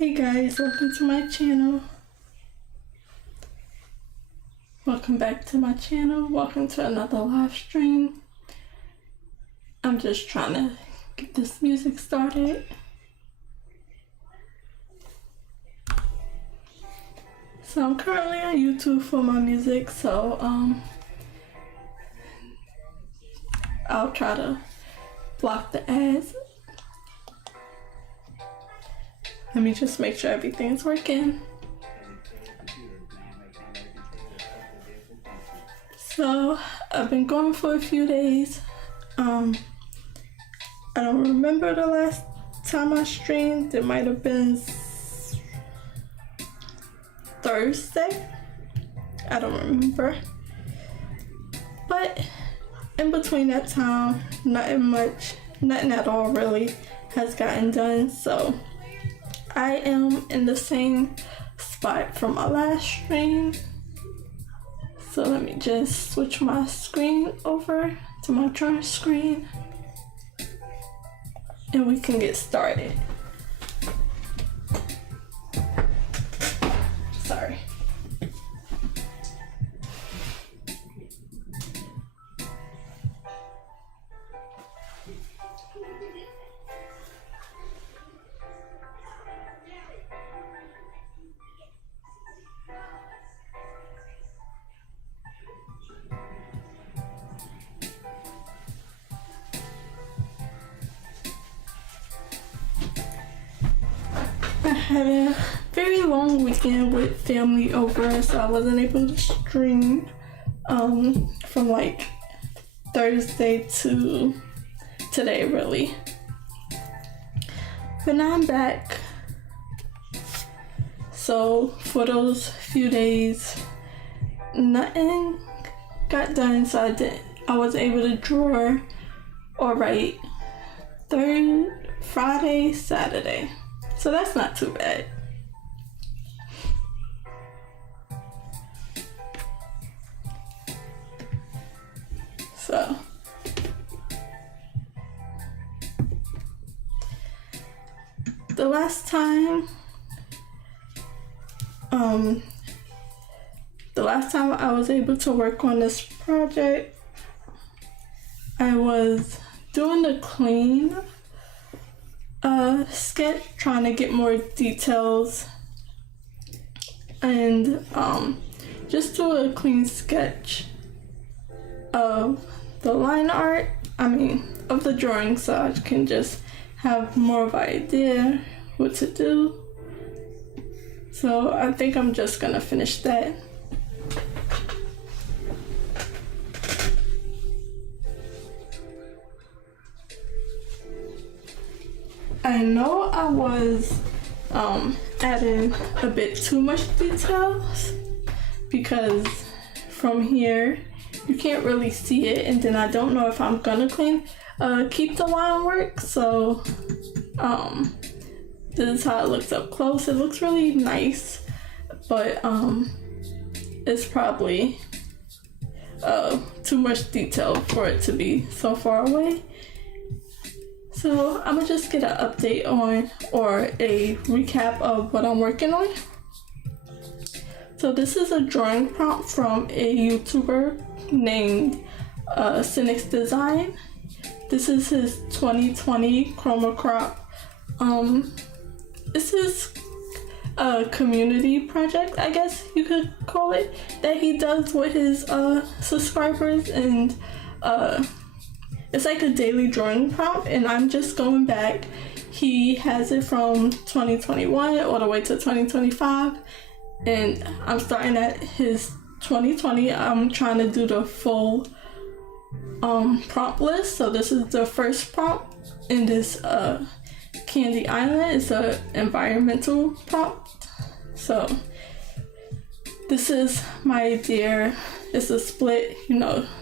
Hey guys, welcome to my channel. Welcome back to my channel. Welcome to another live stream. I'm just trying to get this music started. So I'm currently on YouTube for my music, so I'll try to block the ads. Let me just make sure everything's working. So I've been going for a few days. I don't remember the last time I streamed. It might have been Thursday. I don't remember. But in between that time, nothing at all really has gotten done. So I am in the same spot from my last stream. So let me just switch my screen over to my drawing screen and we can get started. Sorry. I had a very long weekend with family over, so I wasn't able to stream from like Thursday to today really. But now I'm back. So for those few days, nothing got done, so I was able to draw or write Friday, Saturday. So that's not too bad. So the last time I was able to work on this project, I was doing the clean sketch, trying to get more details and just do a clean sketch of the line art, of the drawing, so I can just have more of an idea what to do. So I think I'm just gonna finish that. I know I was adding a bit too much details because from here you can't really see it, and then I don't know if I'm gonna keep the line work. So this is how it looks up close. It looks really nice, but it's probably too much detail for it to be so far away. So I'm gonna just get an update on, or a recap of what I'm working on. So this is a drawing prompt from a YouTuber named Cynic's Design. This is his 2020 Chroma crop. This is a community project, I guess you could call it, that he does with his subscribers, and it's like a daily drawing prompt, and I'm just going back. He has it from 2021 all the way to 2025, and I'm starting at his 2020. I'm trying to do the full prompt list. So this is the first prompt in this Candy Island. It's an environmental prompt. So this is my idea. It's a split,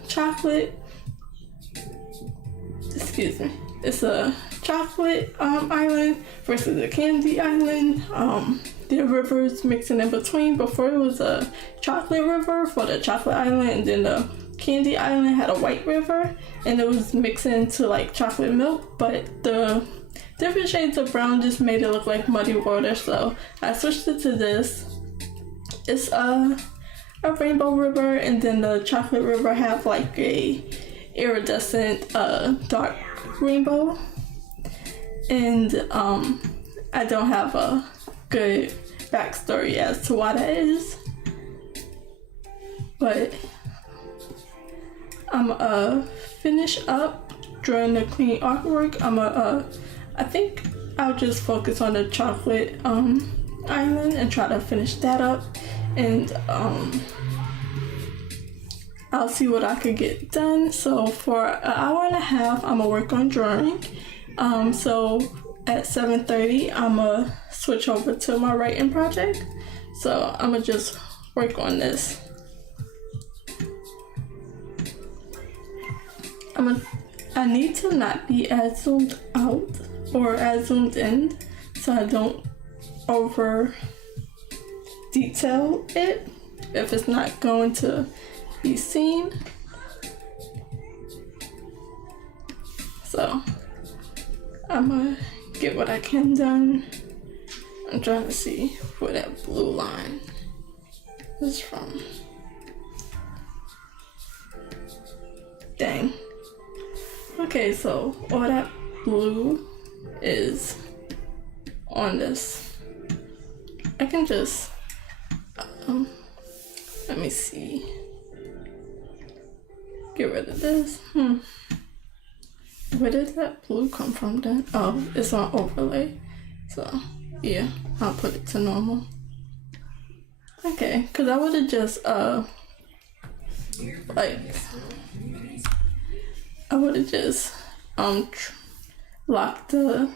chocolate. Excuse me. It's a chocolate island versus a candy island. The rivers mixing in between. Before it was a chocolate river for the chocolate island, and then the candy island had a white river, and it was mixing into like chocolate milk. But the different shades of brown just made it look like muddy water, so I switched it to this. It's a rainbow river, and then the chocolate river have like a iridescent dark rainbow. And I don't have a good backstory as to why that is, but I'm finish up drawing the clean artwork. I think I'll just focus on the chocolate island and try to finish that up, and I'll see what I could get done. So for an hour and a half, I'm gonna work on drawing. So at 7:30, I'm gonna switch over to my writing project. So I'm gonna just work on this. I need to not be as zoomed out or as zoomed in, so I don't over detail it if it's not going to be seen. So I'm gonna get what I can done. I'm trying to see where that blue line is from. Dang. Okay, so all that blue is on this. I can just, let me see. Get rid of this. Where did that blue come from then? Oh, it's on overlay. So, yeah, I'll put it to normal. Okay, because I would have just, locked the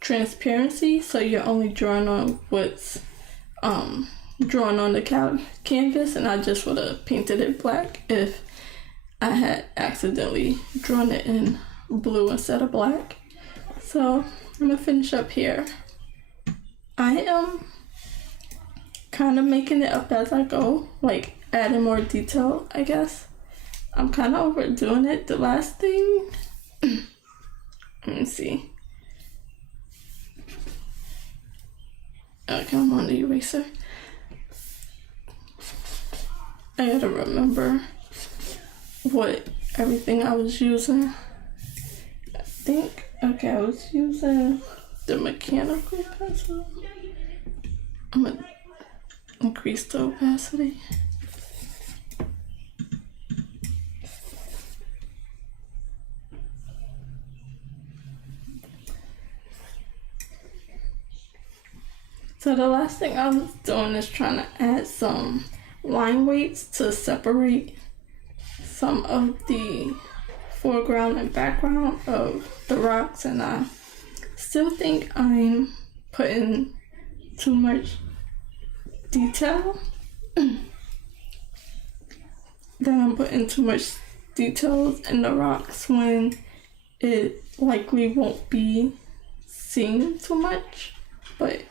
transparency, so you're only drawing on what's drawn on the canvas, and I just would have painted it black if I had accidentally drawn it in blue instead of black. So I'm gonna finish up here. I am kind of making it up as I go, like adding more detail, I guess. I'm kind of overdoing it. The last thing, let me see. Okay, I'm on the eraser. I gotta remember what everything I was using. I think, okay, I was using the mechanical pencil. I'm gonna increase the opacity. So the last thing I was doing is trying to add some line weights to separate some of the foreground and background of the rocks, and I still think I'm putting too much detail. Then I'm putting too much details in the rocks when it likely won't be seen too much, but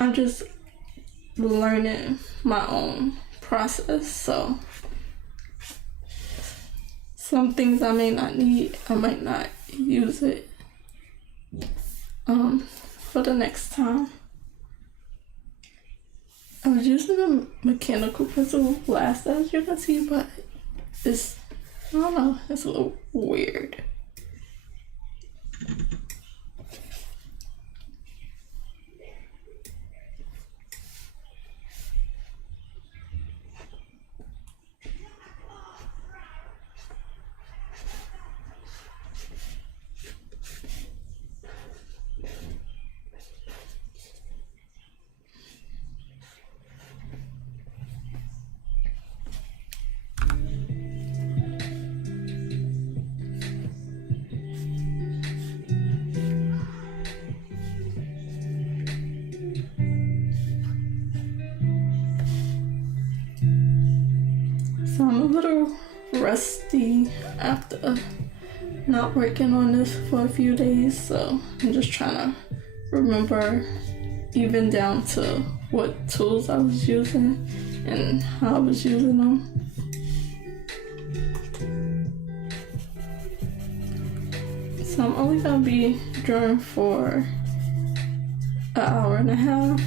I'm just learning my own process, so some things I may not need, I might not use it for the next time. I was using a mechanical pencil last, as you can see, but it's, I don't know, it's a little weird. So I'm a little rusty after not working on this for a few days, so I'm just trying to remember even down to what tools I was using and how I was using them. So I'm only gonna be drawing for an hour and a half.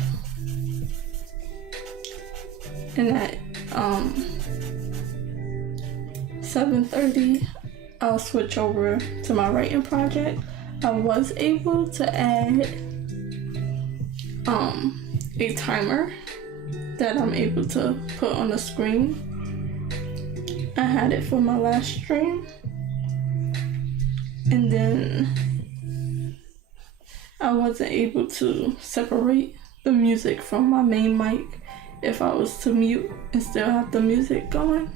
And at 7:30, I'll switch over to my writing project. I was able to add a timer that I'm able to put on the screen. I had it for my last stream. And then I wasn't able to separate the music from my main mic if I was to mute and still have the music going.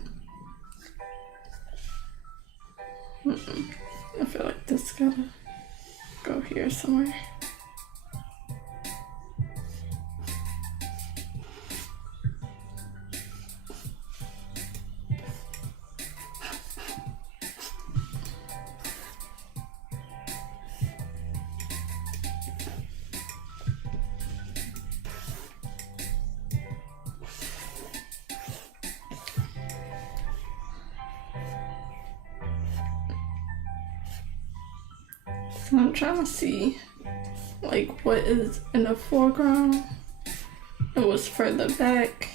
I feel like this gotta go here somewhere. So I'm trying to see like what is in the foreground and what's further back.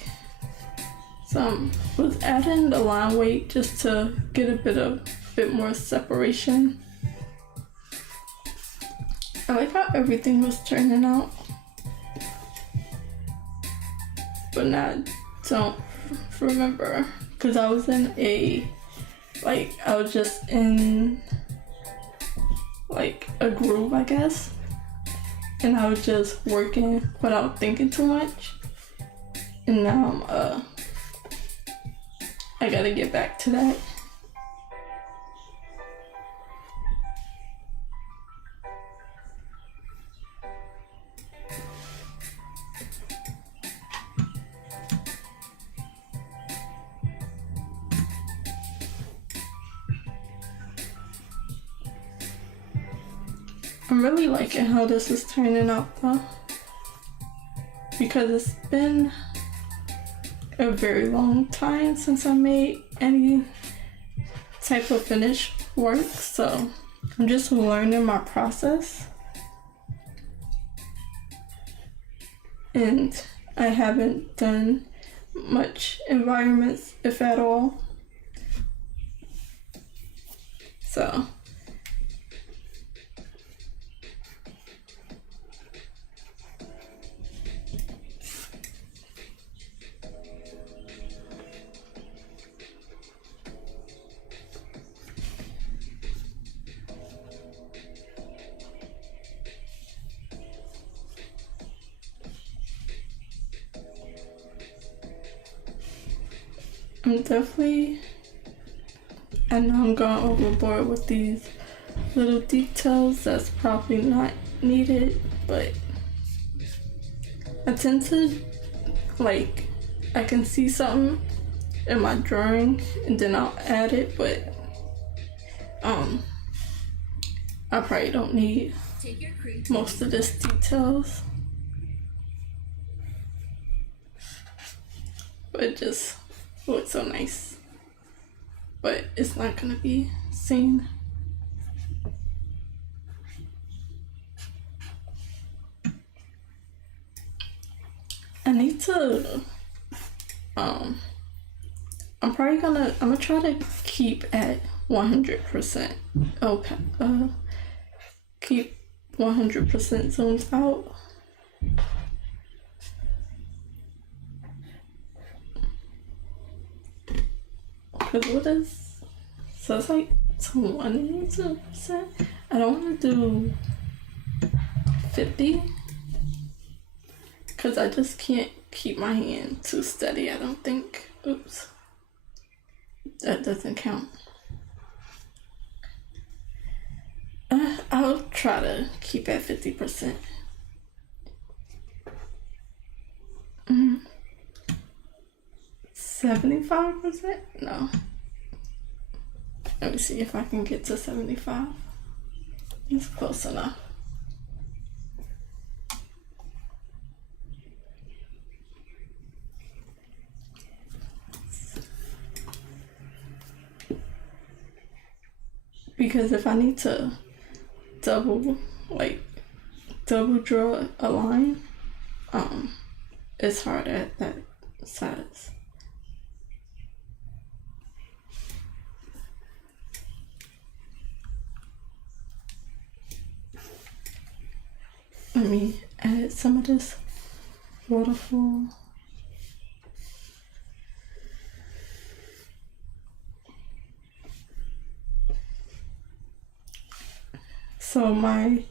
So I was adding the line weight just to get a bit more separation. I like how everything was turning out, but now I don't remember because I was in I was just in like a groove, I guess, and I was just working without thinking too much. And now I gotta get back to that. I'm really liking how this is turning out though, because it's been a very long time since I made any type of finished work, so I'm just learning my process, and I haven't done much environments, if at all, so I know I'm going overboard with these little details that's probably not needed, but I tend to, like, I can see something in my drawing and then I'll add it, but I probably don't need most of this details, but it just looks so nice, but it's not gonna be seen. I need to I'm gonna try to keep at 100%. Okay, keep 100% zoomed out. Cause what is, so it's like 22%. I don't want to do 50 because I just can't keep my hand too steady, I don't think. Oops, that doesn't count. I'll try to keep at 50%. 75%? No. Let me see if I can get to 75. It's close enough. Because if I need to double draw a line, it's hard at that size. Let me add some of this waterfall. So my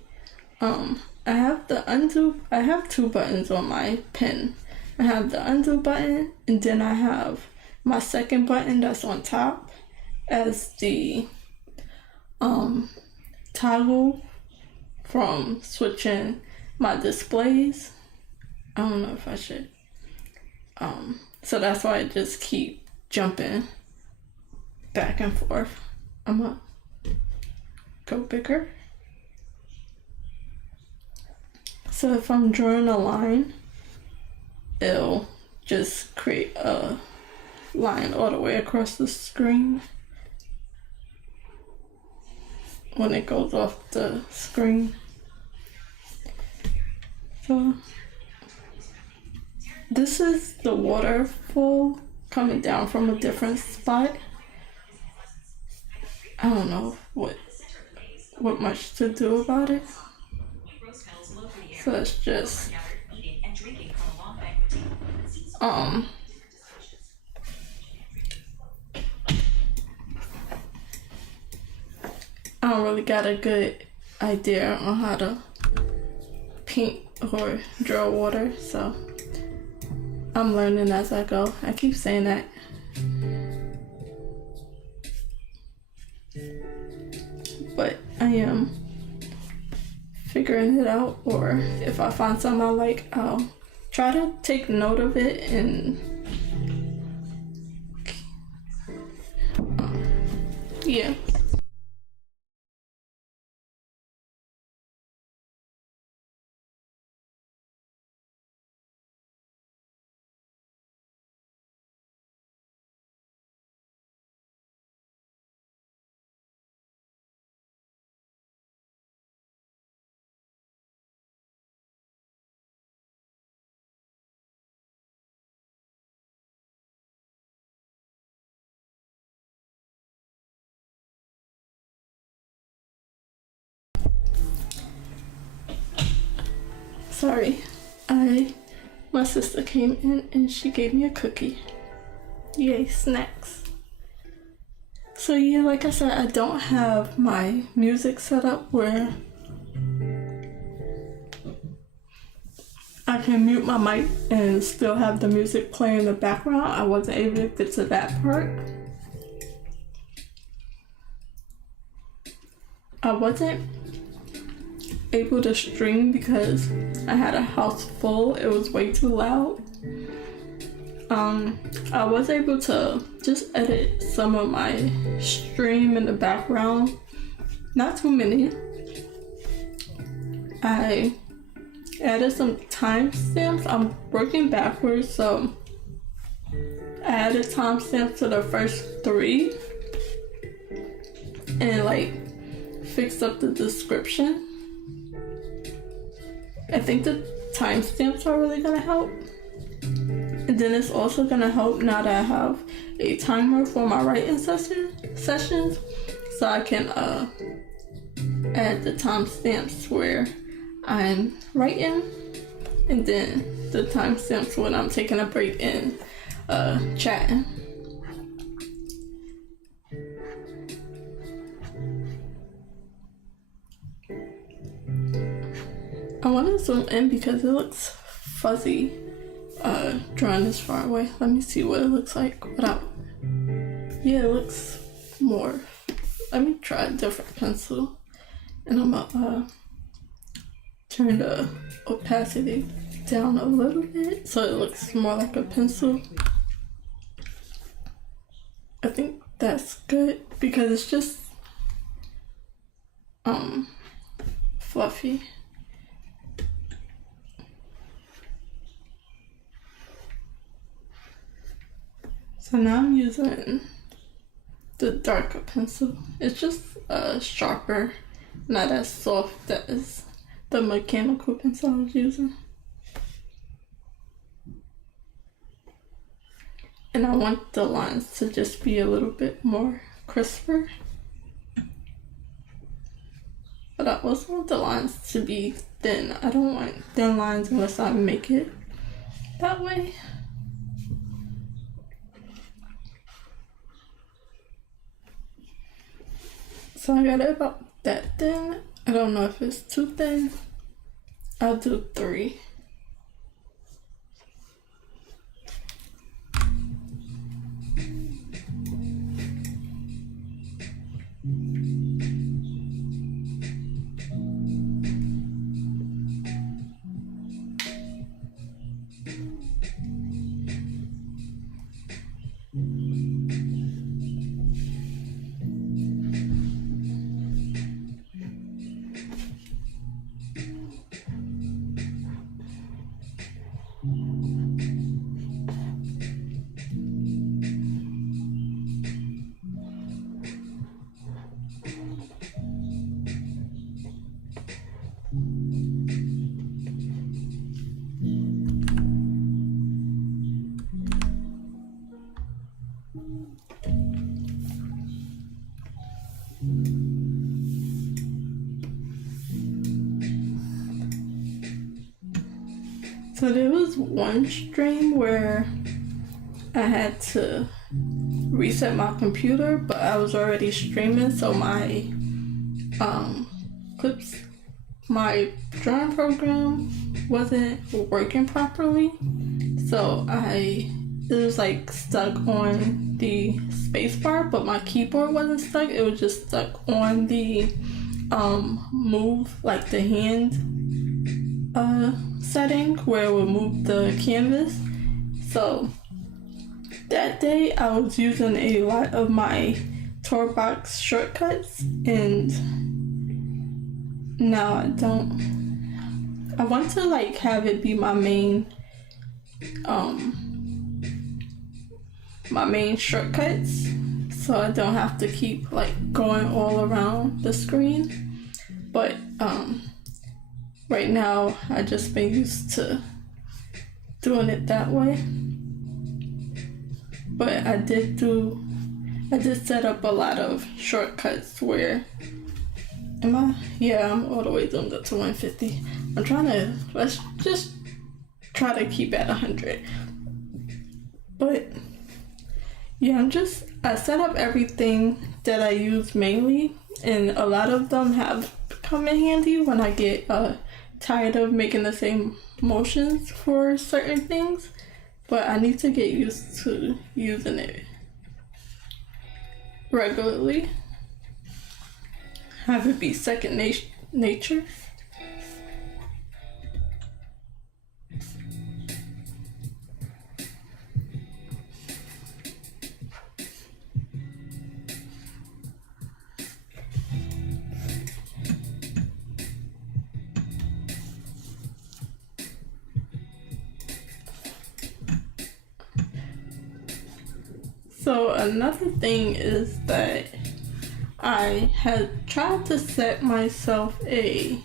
I have two buttons on my pen. I have the undo button, and then I have my second button that's on top as the toggle from switching my displays. I don't know if I should. So that's why I just keep jumping back and forth. I'm gonna go bigger. So if I'm drawing a line, it'll just create a line all the way across the screen when it goes off the screen. So this is the waterfall coming down from a different spot. I don't know what much to do about it. So it's just I don't really got a good idea on how to paint or draw water, so I'm learning as I go. I keep saying that. But I am figuring it out, or if I find something I like, I'll try to take note of it and yeah. Sorry, my sister came in and she gave me a cookie. Yay, snacks. So yeah, like I said, I don't have my music set up where I can mute my mic and still have the music playing in the background. I wasn't able to get to that part. I wasn't able to stream because I had a house full. It was way too loud. I was able to just edit some of my stream in the background. Not too many. I added some timestamps. I'm working backwards, so I added timestamps to the first 3 and like fixed up the description. I think the timestamps are really gonna help. And then it's also gonna help now that I have a timer for my writing sessions, so I can add the timestamps where I'm writing, and then the timestamps when I'm taking a break and chatting. I want to zoom in because it looks fuzzy drawing this far away. Let me see what it looks like without. Yeah, it looks more. Let me try a different pencil, and I'm gonna turn the opacity down a little bit so it looks more like a pencil. I think that's good because it's just fluffy. So now I'm using the darker pencil. It's just sharper not as soft as the mechanical pencil I was using. And I want the lines to just be a little bit more crisper. But I also want the lines to be thin. I don't want thin lines unless I make it that way. So I got it about that thin. I don't know if it's too thin. I'll do 3. So there was one stream where I had to reset my computer, but I was already streaming, so my clips, my drawing program wasn't working properly. So it was like stuck on the space bar, but my keyboard wasn't stuck. It was just stuck on the move, like the hand setting where it would move the canvas. So that day I was using a lot of my Toolbox shortcuts, and now I want to like have it be my main shortcuts, so I don't have to keep like going all around the screen. But right now I just been used to doing it that way. But I did set up a lot of shortcuts where I'm all the way zoomed up to 150. Let's just try to keep at 100. But yeah, I set up everything that I use mainly, and a lot of them have come in handy when I get tired of making the same motions for certain things. But I need to get used to using it regularly. Have it be second nature. So another thing is that I had tried to set myself a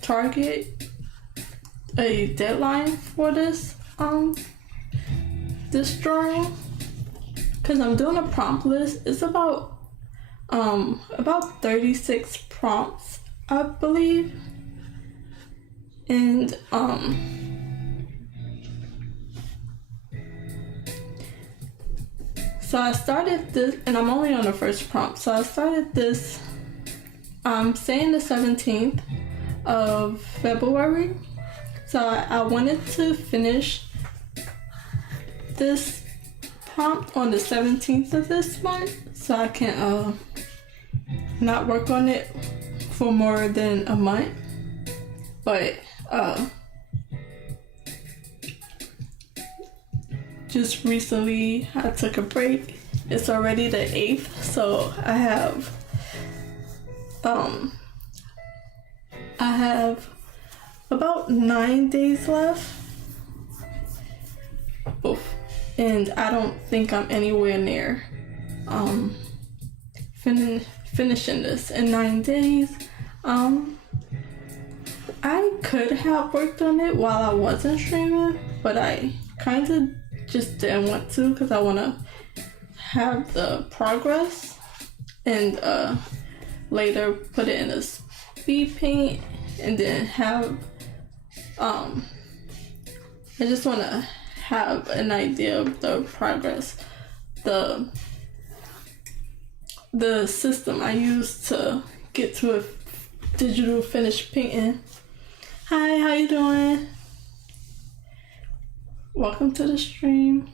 target, a deadline for this drawing, because I'm doing a prompt list. It's about 36 prompts, I believe, and so I started this, and I'm only on the first prompt. So I started this, saying the 17th of February. So I wanted to finish this prompt on the 17th of this month, so I can not work on it for more than a month. But just recently I took a break. It's already the 8th, so I have about 9 days left. Oof. And I don't think I'm anywhere near finishing this in 9 days. I could have worked on it while I wasn't streaming, but I kind of just didn't want to because I want to have the progress and later put it in a speed paint and then have I just want to have an idea of the progress, the system I use to get to a digital finished painting. Hi, how you doing? Welcome to the stream.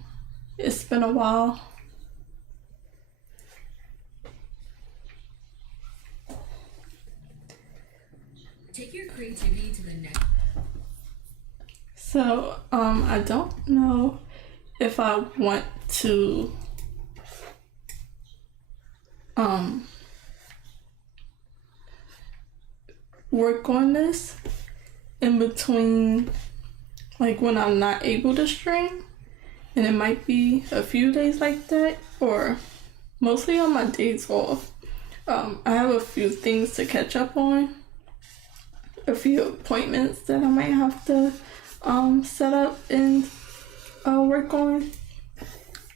It's been a while. Take your creativity to the next. So, I don't know if I want to work on this in between, like when I'm not able to stream, and it might be a few days like that, or mostly on my days off. I have a few things to catch up on, a few appointments that I might have to set up and work on.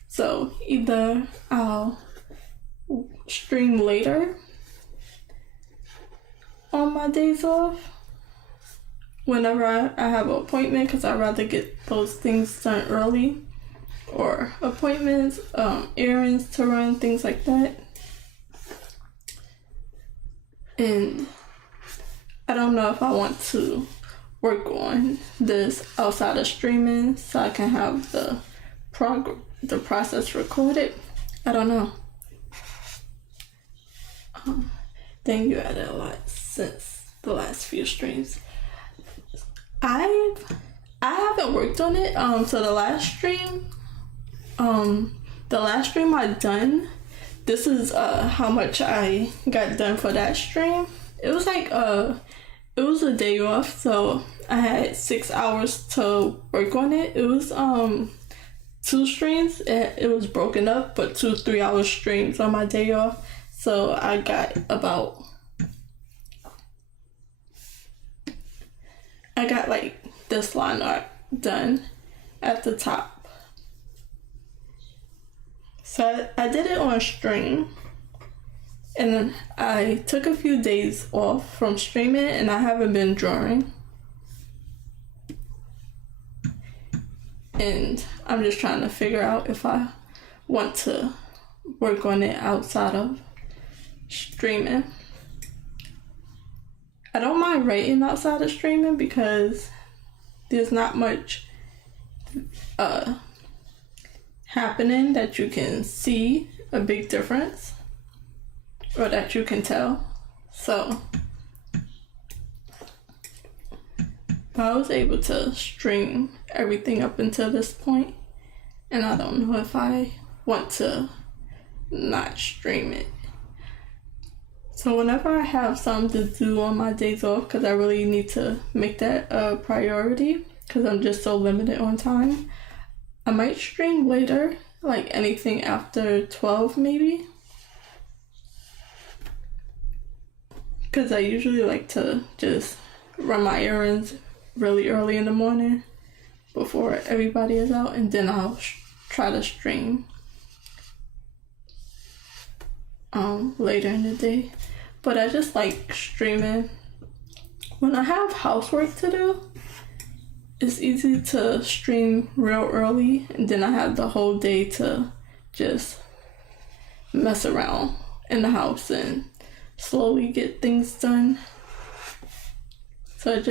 So either I'll stream later on my days off whenever I have an appointment, because I'd rather get those things done early, or appointments, errands to run, things like that. And I don't know if I want to work on this outside of streaming so I can have the process recorded. I don't know. Then you added a lot since the last few streams. I haven't worked on it. So the last stream I done, this is how much I got done for that stream. It was like it was a day off, so I had 6 hours to work on it. It was 2 streams, and it was broken up, but 2 3-hour streams on my day off. So I got like this line art done at the top. So I did it on stream, and then I took a few days off from streaming, and I haven't been drawing. And I'm just trying to figure out if I want to work on it outside of streaming. I don't mind writing outside of streaming because there's not much happening that you can see a big difference, or that you can tell. So I was able to stream everything up until this point, and I don't know if I want to not stream it. So whenever I have something to do on my days off, because I really need to make that a priority, because I'm just so limited on time, I might stream later, like anything after 12 maybe. Because I usually like to just run my errands really early in the morning before everybody is out, and then I'll try to stream later in the day. But I just like streaming when I have housework to do. It's easy to stream real early, and then I have the whole day to just mess around in the house and slowly get things done. So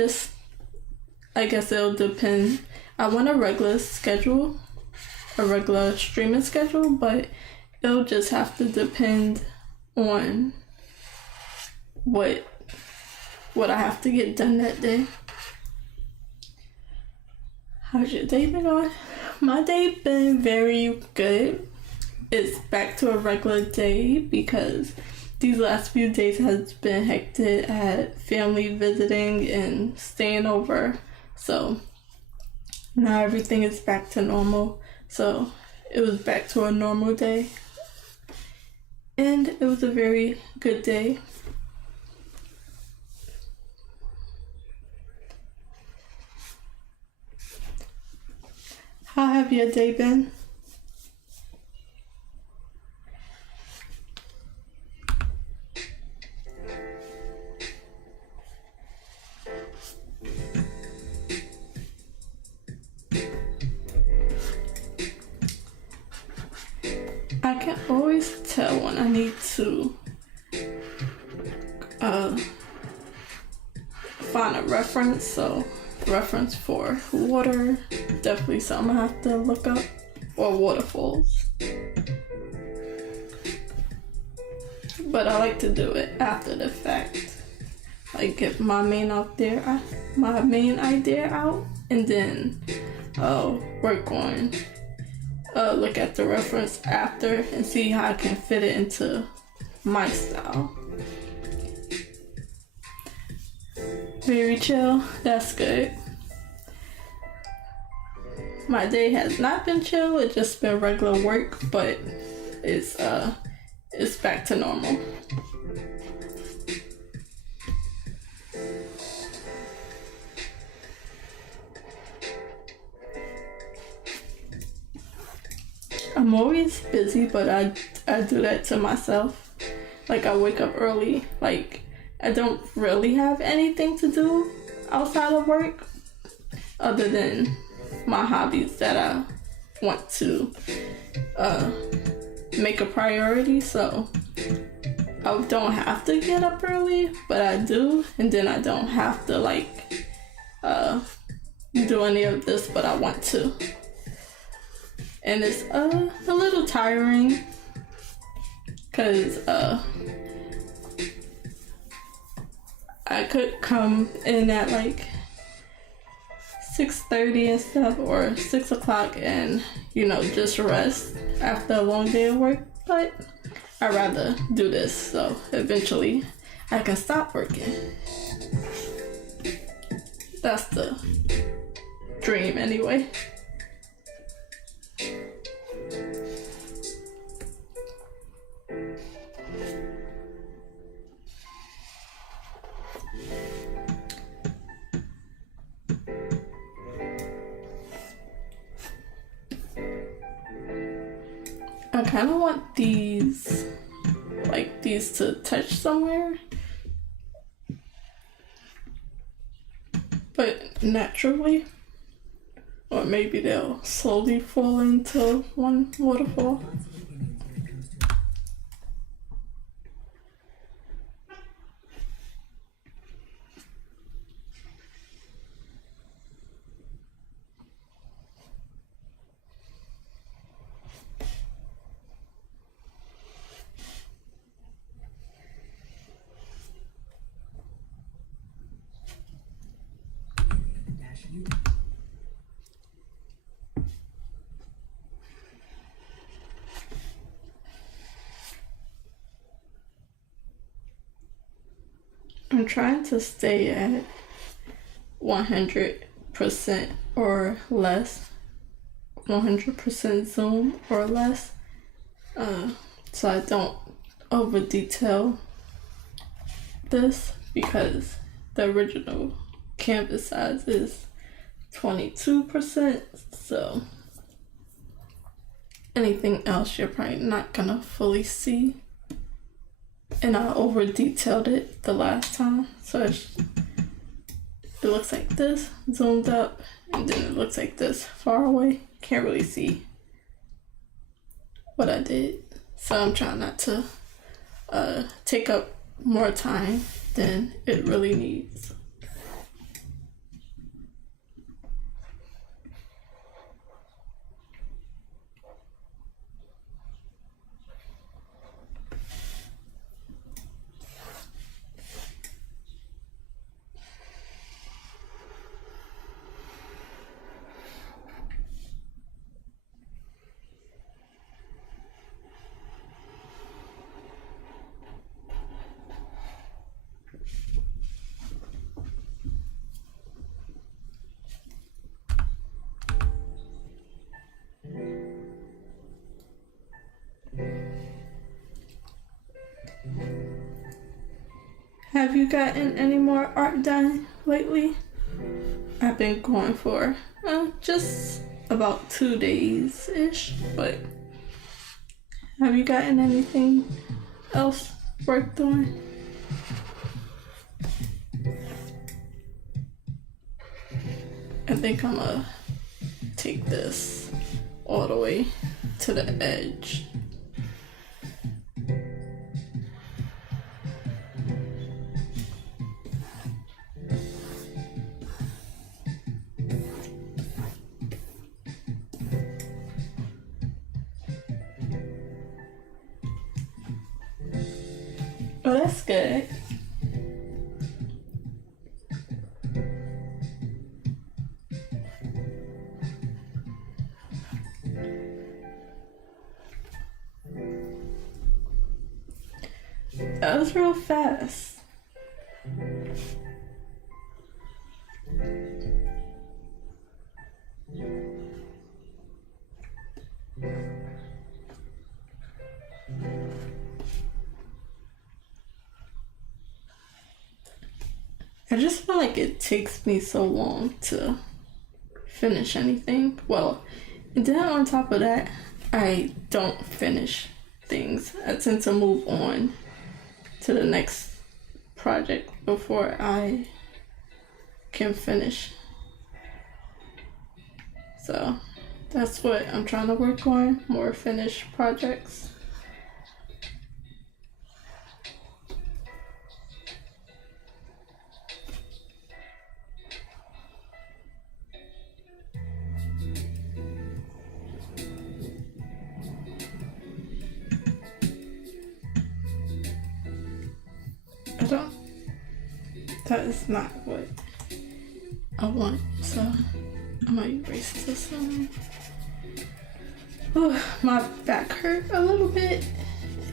I guess it'll depend. I want a regular schedule, a regular streaming schedule, but it'll just have to depend on what I have to get done that day. How's your day been going? My day been very good. It's back to a regular day because these last few days has been hectic. I had family visiting and staying over, so now everything is back to normal. So it was back to a normal day. and it was a very good day. How have your day been? I can always tell when I need to find a reference. So reference for water, definitely something I have to look up, or waterfalls. But I like to do it after the fact. Like get my main idea out, and then work on look at the reference after and see how I can fit it into my style. Very chill, that's good. My day has not been chill, it's just been regular work, but it's back to normal. I'm always busy, but I do that to myself. Like I wake up early, like I don't really have anything to do outside of work other than my hobbies that I want to make a priority. So I don't have to get up early, but I do, and then I don't have to do any of this, but I want to. And it's a little tiring because I could come in at like 6:30 and stuff, or 6 o'clock, and just rest after a long day of work, but I'd rather do this so eventually I can stop working. That's the dream anyway. I kind of want these to touch somewhere, but naturally, or maybe they'll slowly fall into one waterfall. I'm trying to stay at 100% or less, 100% zoom or less, so I don't over detail this, because the original canvas size is 22%, so anything else you're probably not gonna fully see. And I over detailed it the last time, so it looks like this zoomed up, and then it looks like this far away. Can't really see what I did, so I'm trying not to take up more time than it really needs. you gotten any more art done lately? I've been going for just about 2 days-ish, but have you gotten anything else worth doing? I think I'm gonna take this all the way to the edge. Oh, that's good. That was real fast. I just feel like it takes me so long to finish anything. Well, and then on top of that, I don't finish things. I tend to move on to the next project before I can finish. So that's what I'm trying to work on, more finished projects. That is not what I want, so I'm gonna erase this one. Oh, my back hurt a little bit,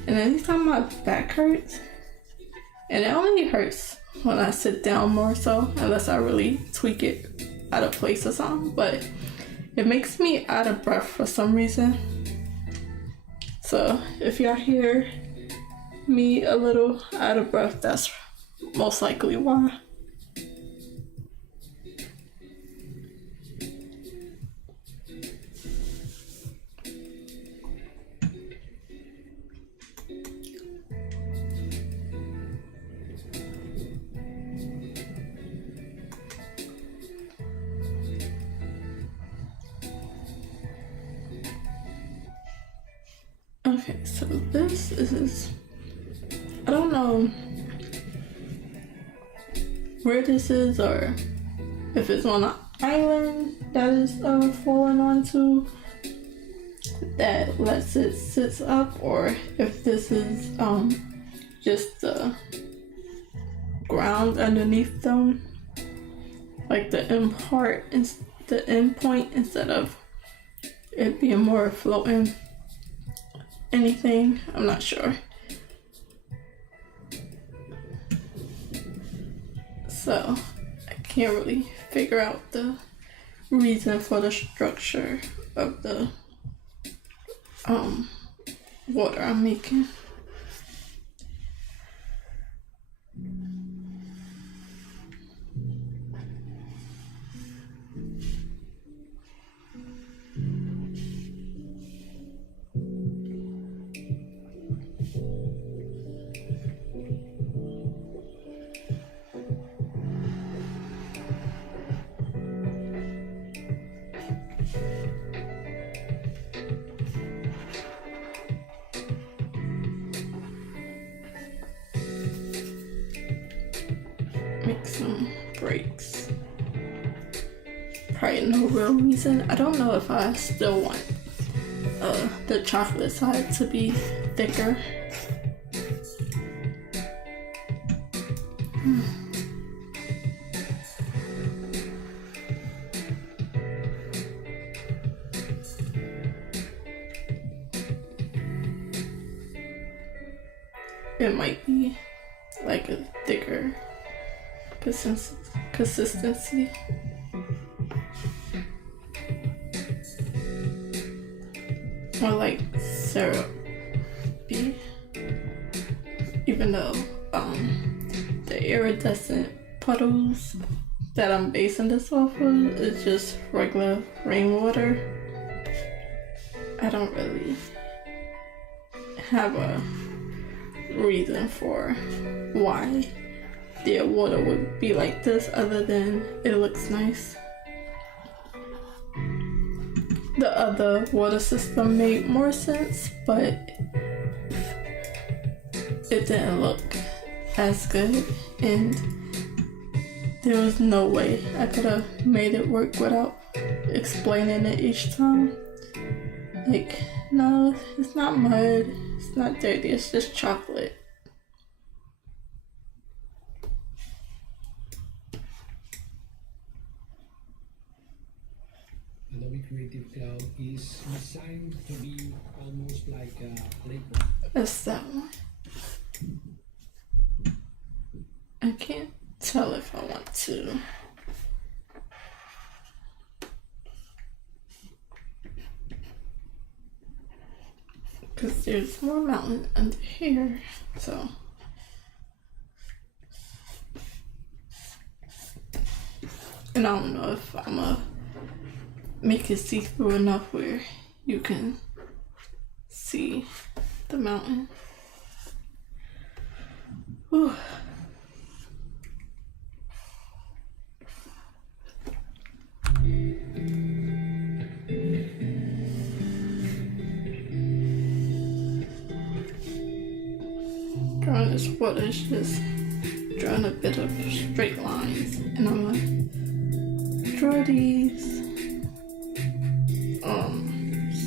and anytime my back hurts, and it only hurts when I sit down more so, unless I really tweak it out of place or something, but it makes me out of breath for some reason. So if y'all hear me a little out of breath, that's most likely why. Okay, so this is, I don't know where this is, or if it's on an island that is falling onto that lets it sit up, or if this is just the ground underneath them, like the end part is the end point instead of it being more floating anything. I'm not sure. So I can't really figure out the reason for the structure of the water I'm making. Make some breaks. Probably no real reason. I don't know if I still want the chocolate side to be thicker. It might be like a thicker consistency. More like syrupy, even though the iridescent puddles that I'm basing this off of. It's just regular rainwater. I don't really have a reason for why their water would be like this other than it looks nice. The other water system made more sense, but it didn't look as good, and there was no way I could have made it work without explaining it each time. Like, no, it's not mud, it's not dirty, it's just chocolate. Adobe Creative Cloud is designed to be almost like a playground. That's that one. I can't tell if I want to. Because there's more mountain under here, so. And I don't know if I'm gonna make it see-through enough where you can see the mountain. Whew. Drawing this water is just drawing a bit of straight lines, and I'm gonna draw these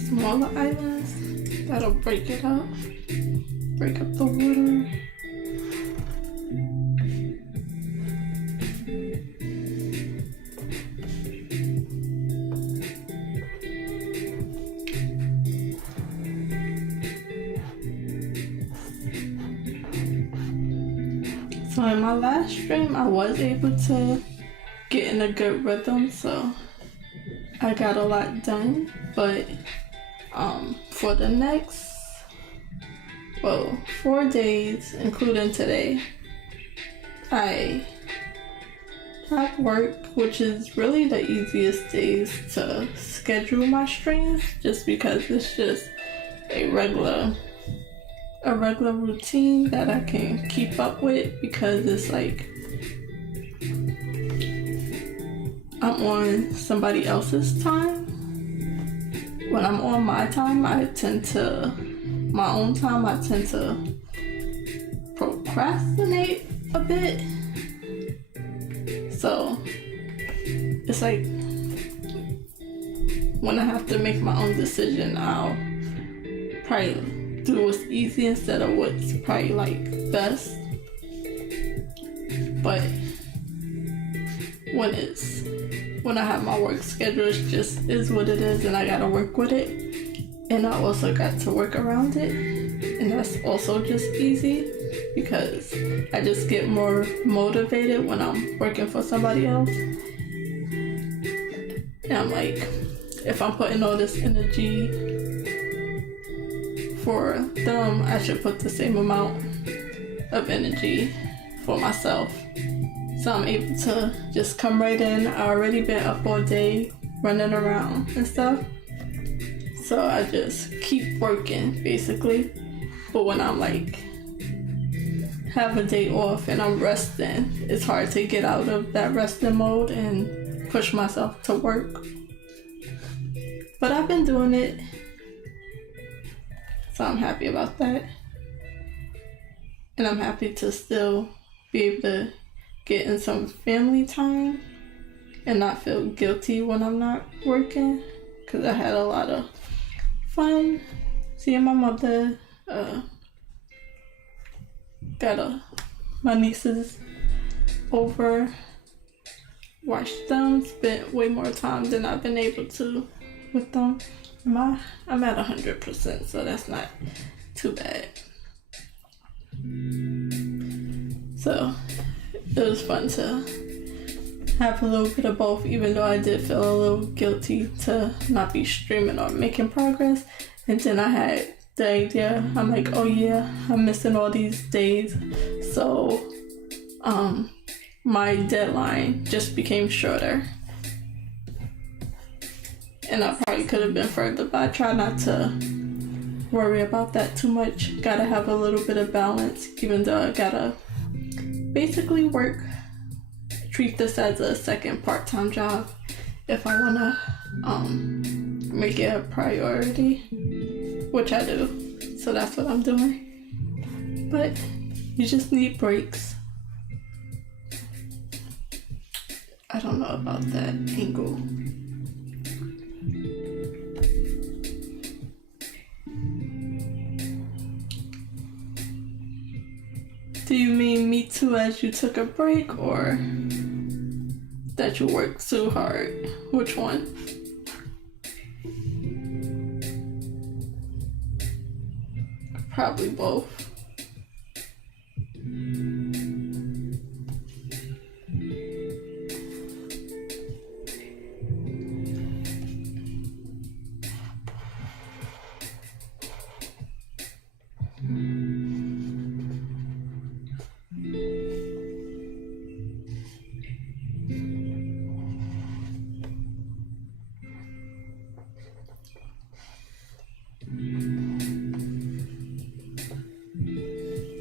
smaller islands that'll break it up, break up the water. So in my last stream, I was able to get in a good rhythm, so I got a lot done. But for the next, 4 days, including today, I have work, which is really the easiest days to schedule my streams, just because it's just a regular routine that I can keep up with, because it's like I'm on somebody else's time. When I'm on my time, my own time, I tend to procrastinate a bit. So it's like when I have to make my own decision, I'll probably do what's easy instead of what's probably like best. But when I have my work schedule, it just is what it is, and I gotta work with it. And I also got to work around it, and that's also just easy because I just get more motivated when I'm working for somebody else. And I'm like, if I'm putting all this energy for them, I should put the same amount of energy for myself. So I'm able to just come right in. I already been up all day running around and stuff. So I just keep working basically. But when I'm like have a day off and I'm resting, it's hard to get out of that resting mode and push myself to work. But I've been doing it, so I'm happy about that. And I'm happy to still be able to get in some family time and not feel guilty when I'm not working, because I had a lot of fun seeing my mother. Got my nieces over, watched them, spent way more time than I've been able to with them. I'm at 100%, so that's not too bad. So it was fun to have a little bit of both, even though I did feel a little guilty to not be streaming or making progress. And then I had the idea, I'm like, oh yeah, I'm missing all these days, so my deadline just became shorter. And I probably could have been further, but I try not to worry about that too much. Gotta have a little bit of balance, even though I gotta basically treat this as a second part-time job if I wanna make it a priority, which I do. So that's what I'm doing. But you just need breaks. I don't know about that angle. Do you mean me too as you took a break, or that you worked too hard? Which one? Probably both.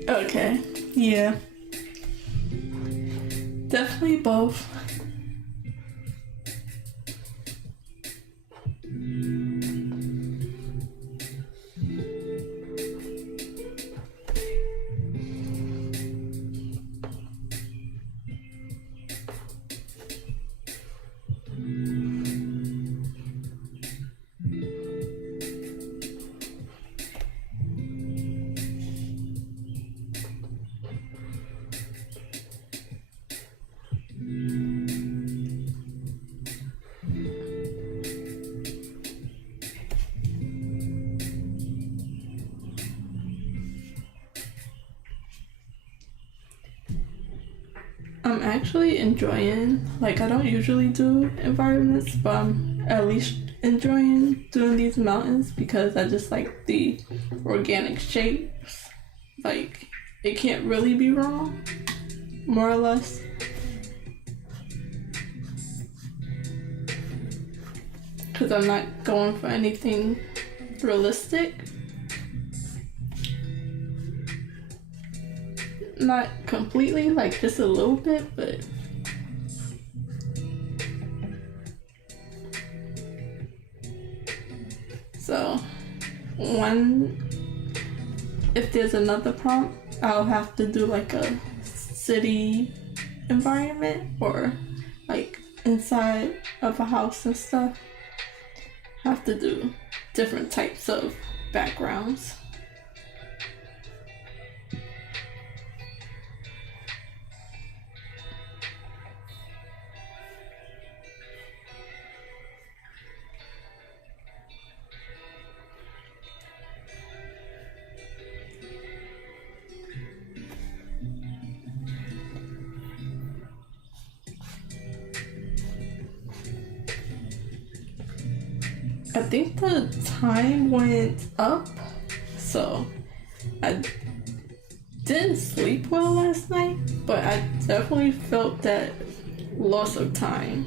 Okay, yeah. Definitely both. I'm actually enjoying, I don't usually do environments, but I'm at least enjoying doing these mountains because I just like the organic shapes. It can't really be wrong, more or less. Because I'm not going for anything realistic. Not completely, just a little bit, but so if there's another prompt, I'll have to do a city environment or inside of a house and stuff. Have to do different types of backgrounds. I think the time went up, so I didn't sleep well last night, but I definitely felt that loss of time.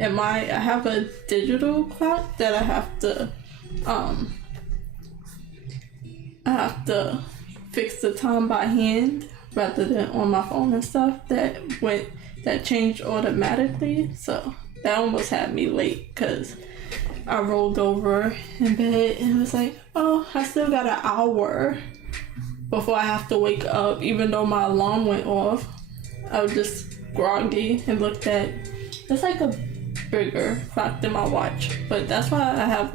And I have a digital clock that I have to fix the time by hand rather than on my phone and stuff that changed automatically. So that almost had me late because I rolled over in bed and was like, oh, I still got an hour before I have to wake up, even though my alarm went off. I was just groggy and looked at, it's a bigger clock than my watch, but that's why I have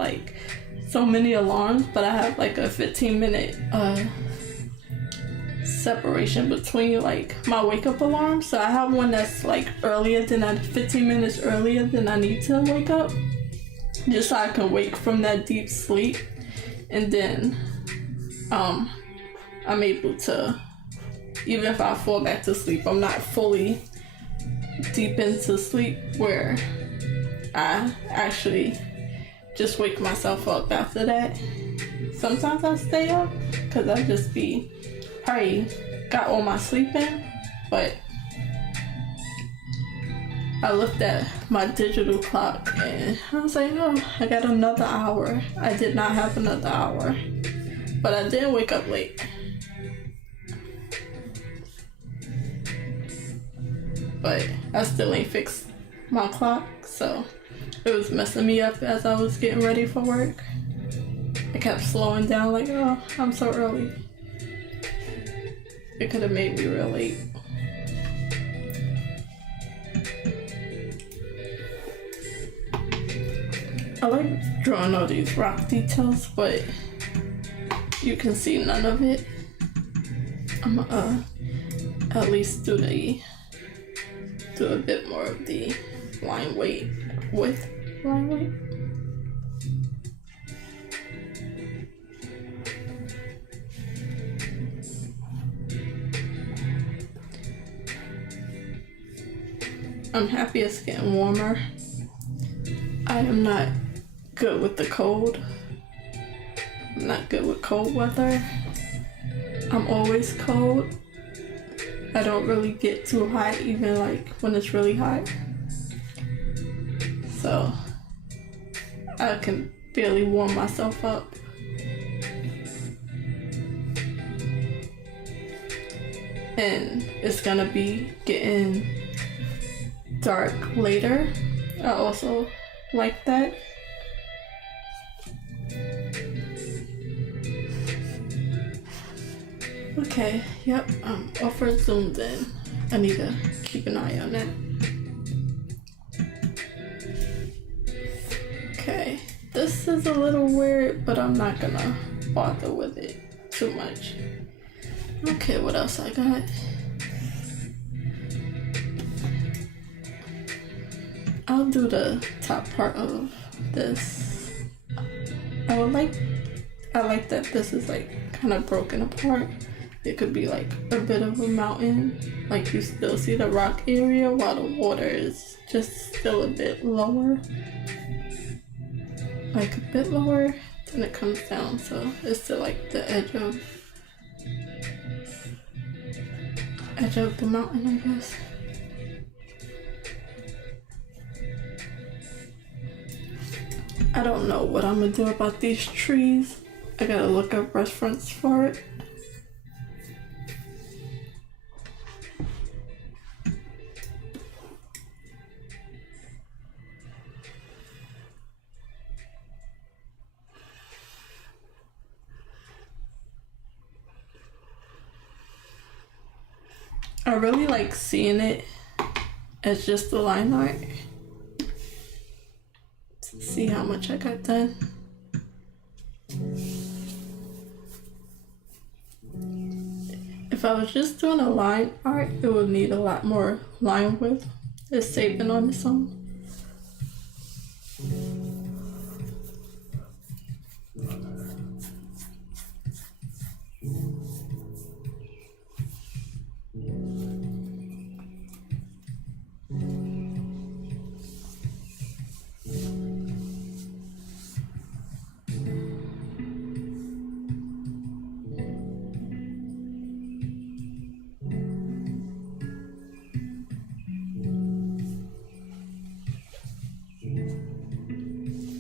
so many alarms, but I have a 15-minute separation between my wake up alarm. So I have one that's 15 minutes earlier than I need to wake up, just so I can wake from that deep sleep, and then I'm able to, even if I fall back to sleep, I'm not fully deep into sleep where I actually just wake myself up after that. Sometimes I stay up because I just probably got all my sleep in, but I looked at my digital clock and I was like, oh, I got another hour. I did not have another hour, but I did wake up late. But I still ain't fixed my clock, so it was messing me up as I was getting ready for work. I kept slowing down like, oh, I'm so early. It could have made me real late. I like drawing all these rock details, but you can see none of it. I'm gonna at least do a bit more of the line weight with line weight. I'm happy it's getting warmer. I am not good with the cold. I'm not good with cold weather. I'm always cold. I don't really get too hot even like when it's really hot. So I can barely warm myself up. And it's gonna be getting dark later. I also like that. Okay, yep, I'm over zoomed in. I need to keep an eye on that. Okay, this is a little weird, but I'm not gonna bother with it too much. Okay, what else I got? I'll do the top part of this. I like that this is like kind of broken apart. It could be like a bit of a mountain, like you still see the rock area while the water is just still a bit lower, like a bit lower, then it comes down, so it's still like the edge of the mountain, I guess. I don't know what I'm gonna do about these trees. I gotta look up reference for it. I really like seeing it as just the line art. See how much I got done. If I was just doing a line art, it would need a lot more line width. It's saving on its own.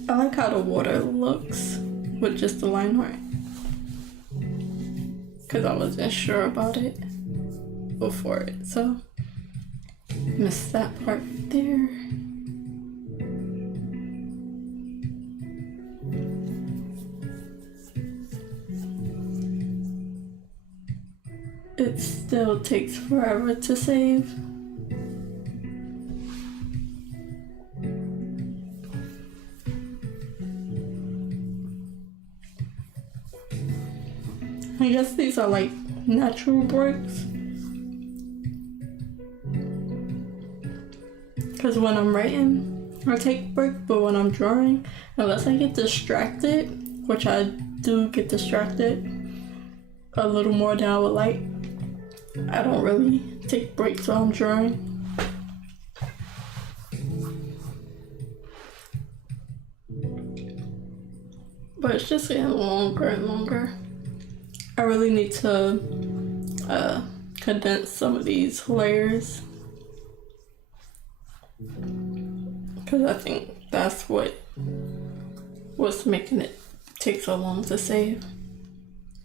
I like how the water looks with just the line art, because I wasn't sure about it before it, so missed that part there. It still takes forever to save. I guess these are like natural bricks. Because when I'm writing, I take brick, but when I'm drawing, unless I get distracted, which I do get distracted a little more than I would like, I don't really take breaks while I'm drawing. But it's just getting longer and longer. I really need to condense some of these layers Because I think that's what's making it take so long to save.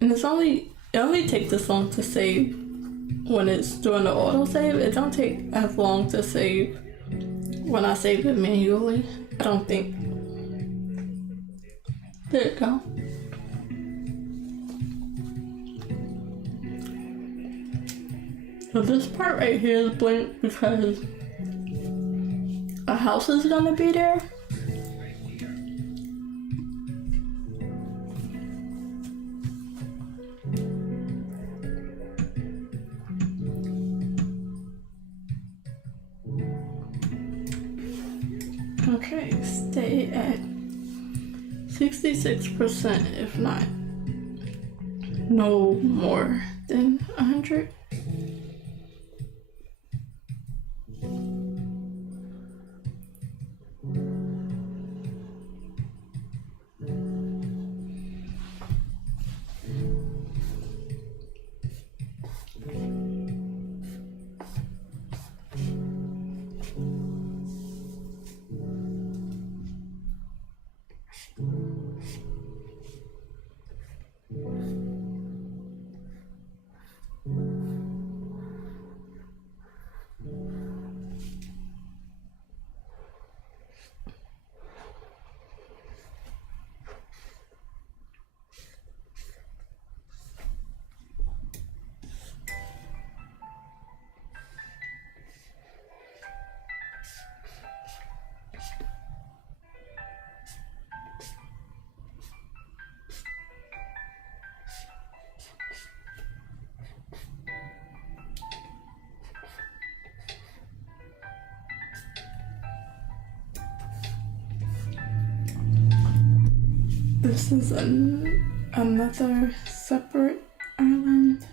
And it only takes this long to save when it's doing the autosave. It don't take as long to save when I save it manually. I don't think. There you go. So this part right here is blank because a house is gonna be there. Okay, stay at 66%, if not no more than 100. This is another separate island.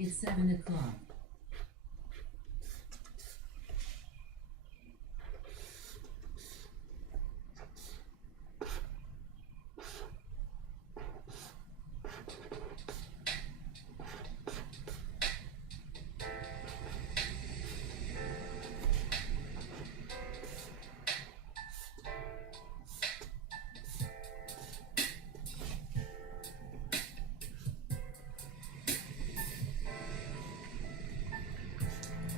It's 7 o'clock.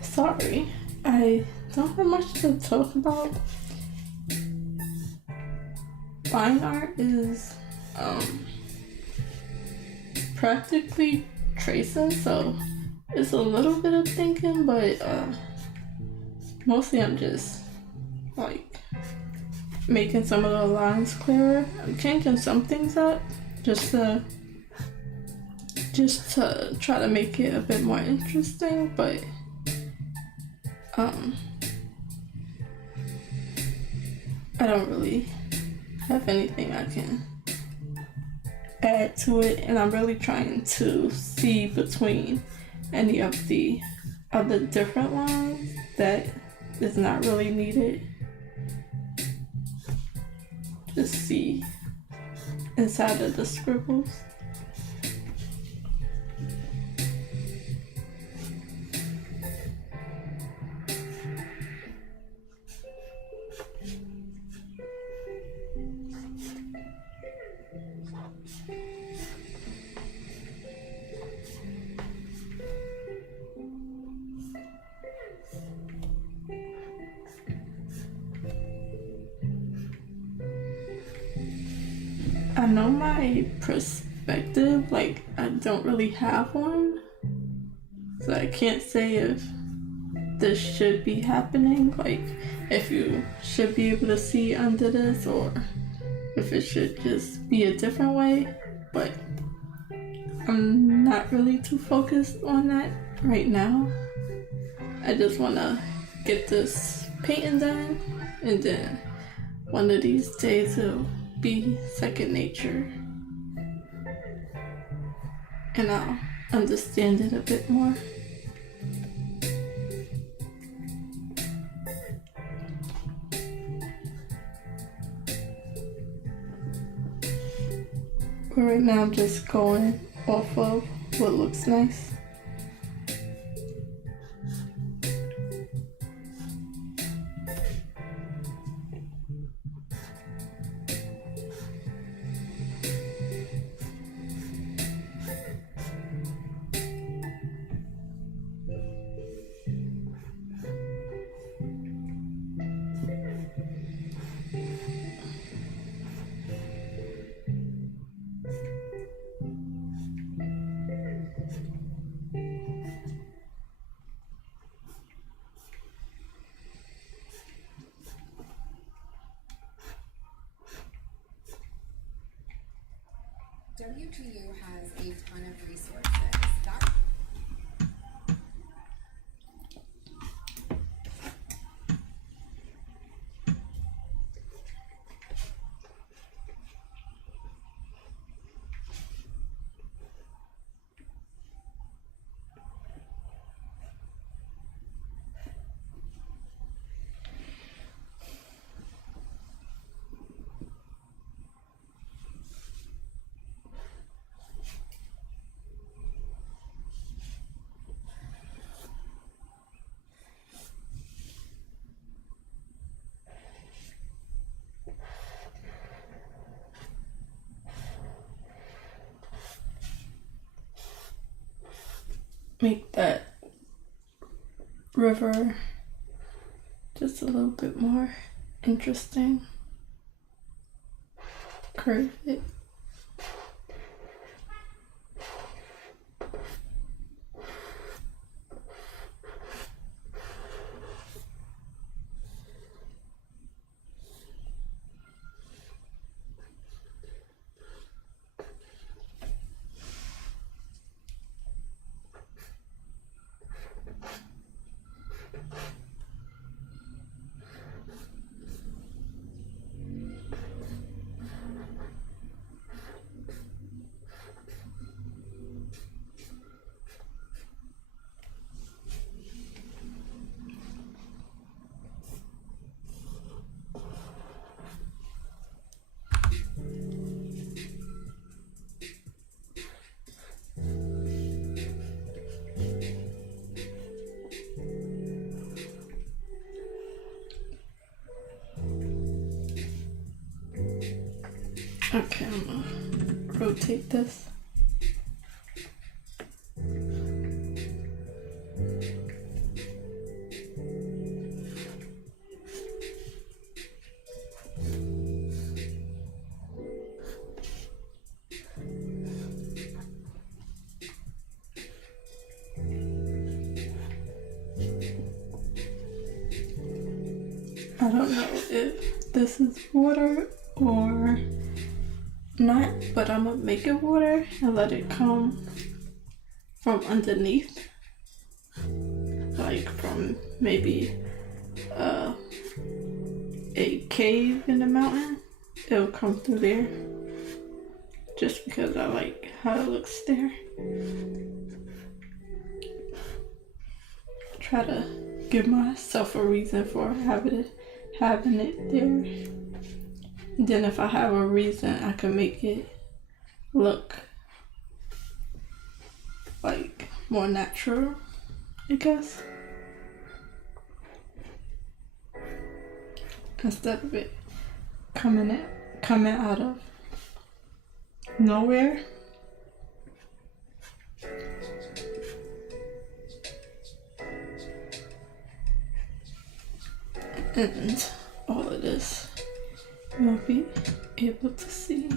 Sorry, I don't have much to talk about. Fine art is practically tracing, so it's a little bit of thinking, but mostly I'm just like making some of the lines clearer. I'm changing some things up just to try to make it a bit more interesting, but I don't really have anything I can add to it, and I'm really trying to see between any of the other different lines that is not really needed. Just see inside of the scribbles. I know my perspective, like, I don't really have one, so I can't say if this should be happening, like, if you should be able to see under this, or if it should just be a different way, but I'm not really too focused on that right now. I just want to get this painting done, and then one of these days it'll be second nature, and I'll understand it a bit more. But right now I'm just going off of what looks nice. WGU has a ton of resources. That Make that river just a little bit more interesting. Curve it. Okay, I'm gonna rotate this. I don't know if this is water or not, but I'm gonna make it water and let it come from underneath, like from maybe a cave in the mountain. It'll come through there just because I like how it looks there. Try to give myself a reason for having it there. And then if I have a reason, I can make it look like more natural, I guess. Instead of it coming out of nowhere. And all of this you'll be able to see.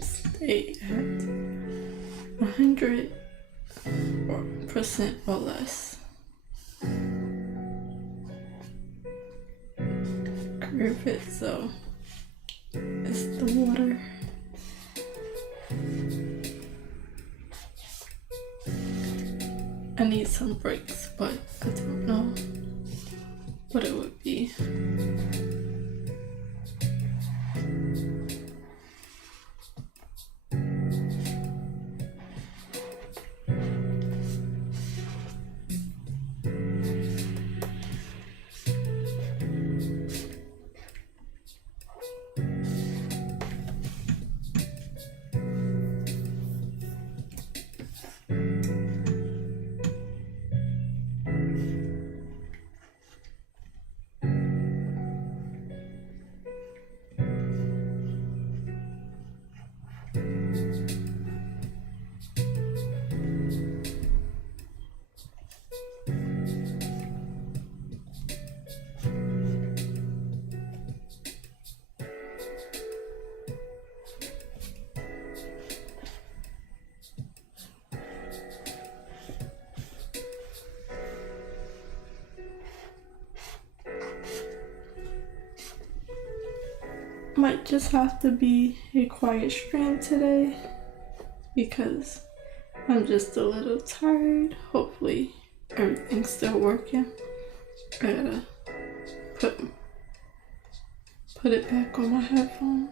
Stay at 100% or less. Curve it so it's the water. I need some breaks, but I don't know what it would be. Might just have to be a quiet stream today because I'm just a little tired. Hopefully everything's still working. I gotta put it back on my headphones.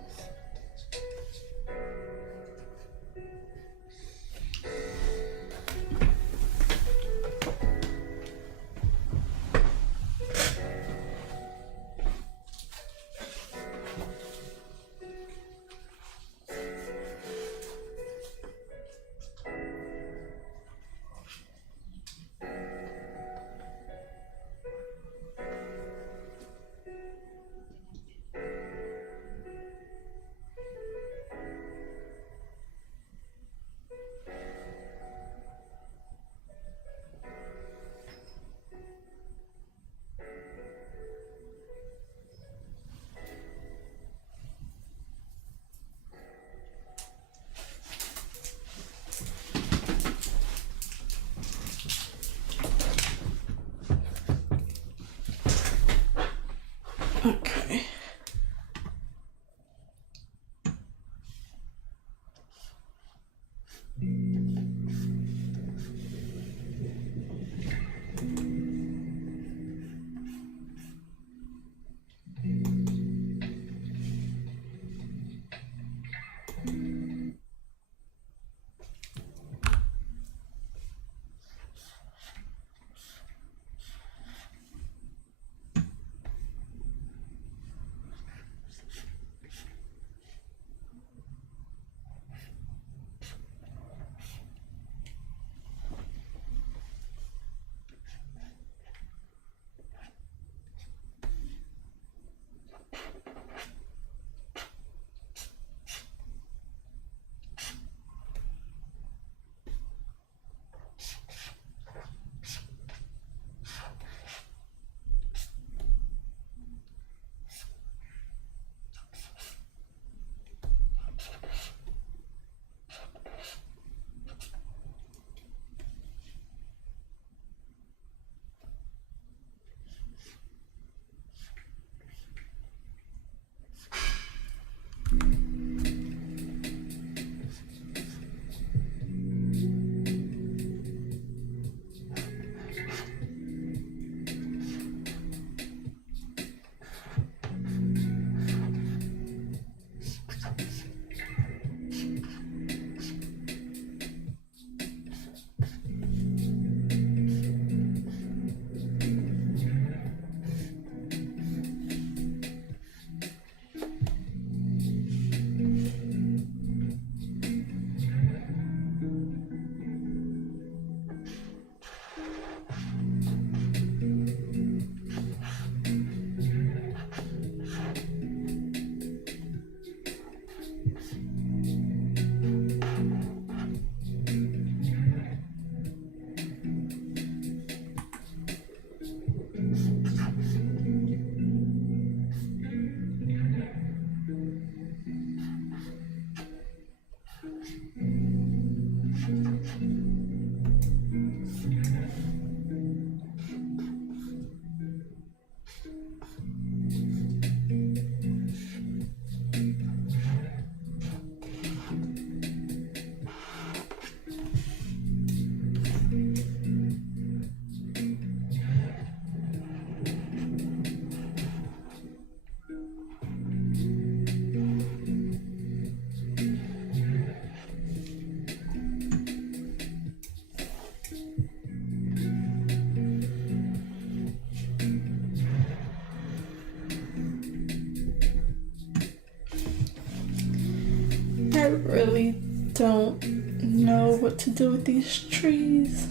I really don't know what to do with these trees.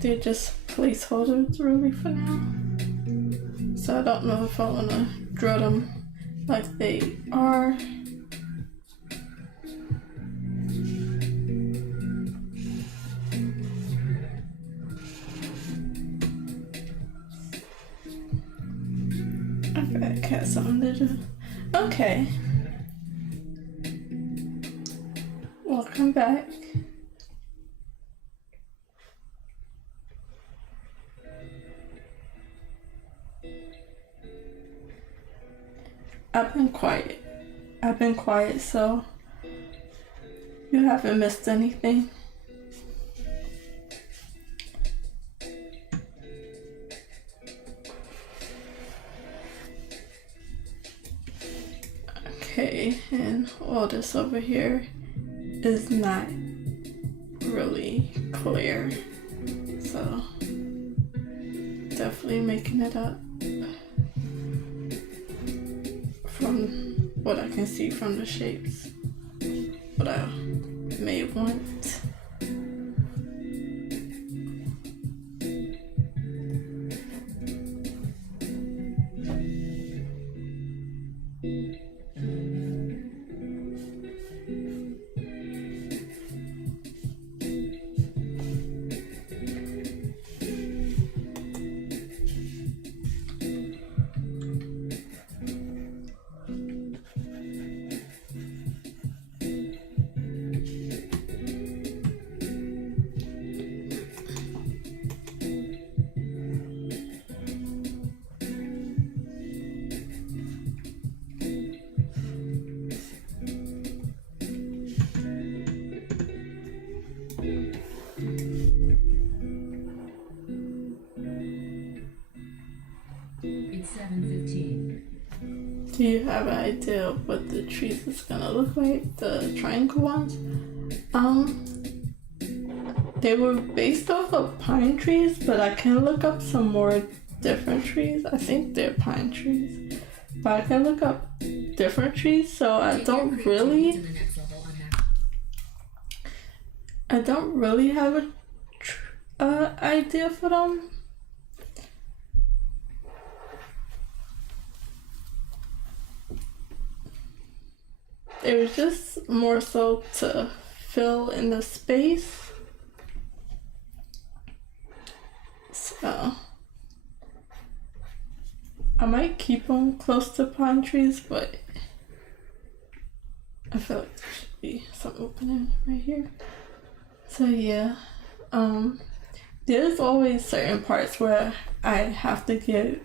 They're just placeholders really for now. So I don't know if I want to draw them like they are. I bet I got something to do. Okay. Welcome back. I've been quiet, so you haven't missed anything. Okay, and all this over here is not really clear, so definitely making it up from what I can see from the shapes, what I may want. It's 7:15. Do you have an idea of what the trees is gonna look like? The triangle ones? They were based off of pine trees, but I can look up some more different trees. I think they're pine trees, but I can look up different trees, so Take your creativity to the next level on that. I don't really have a idea for them. It was just more so to fill in the space. So I might keep them close to pine trees, but I feel like there should be some opening right here. So yeah, there's always certain parts where I have to get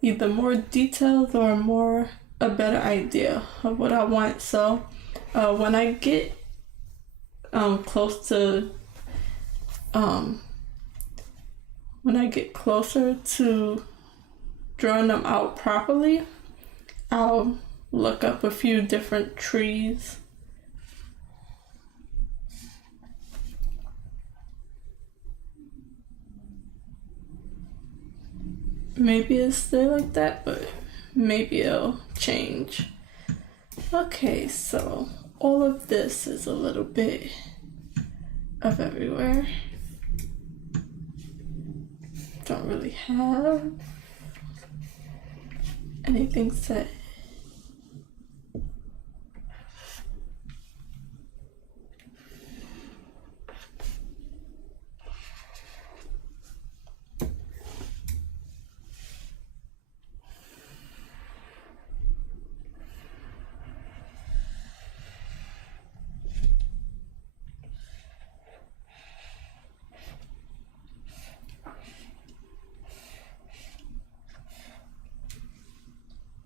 either more details or a better idea of what I want. So when I get close to when I get closer to drawing them out properly, I'll look up a few different trees. Maybe it'll stay like that, but maybe it'll change. Okay, so all of this is a little bit of everywhere. Don't really have anything set.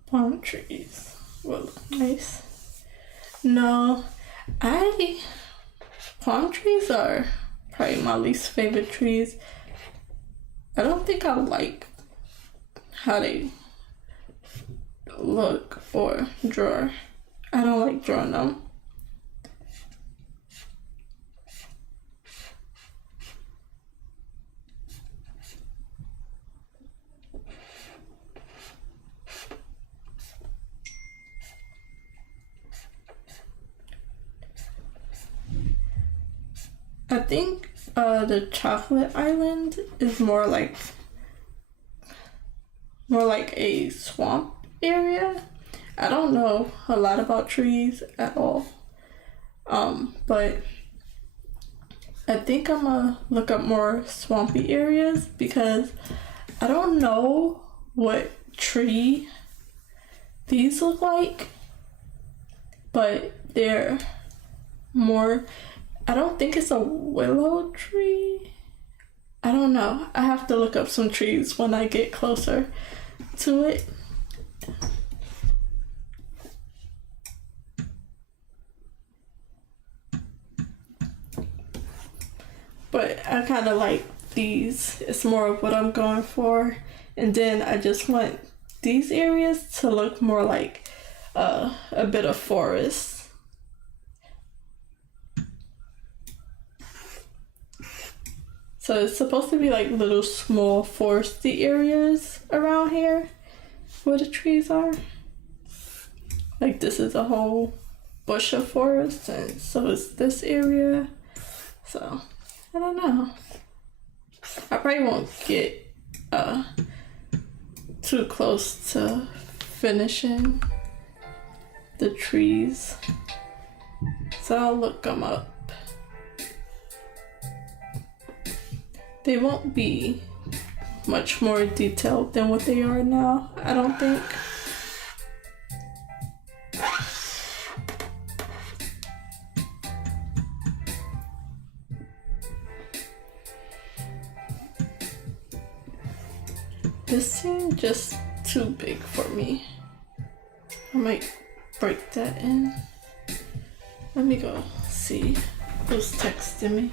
Palm trees will look nice. No, palm trees are probably my least favorite trees. I don't think I like how they look or draw. I don't like drawing them. I think the chocolate island is more like a swamp area. I don't know a lot about trees at all. But I think I'm gonna look up more swampy areas because I don't know what tree these look like, but they're more, I don't think it's a willow tree. I don't know. I have to look up some trees when I get closer to it. But I kind of like these. It's more of what I'm going for. And then I just want these areas to look more like a bit of forest. So it's supposed to be like little small foresty areas around here where the trees are. Like this is a whole bush of forest, and so is this area. So I don't know. I probably won't get too close to finishing the trees. So I'll look them up. They won't be much more detailed than what they are now, I don't think. This seemed just too big for me. I might break that in. Let me go see who's texting me.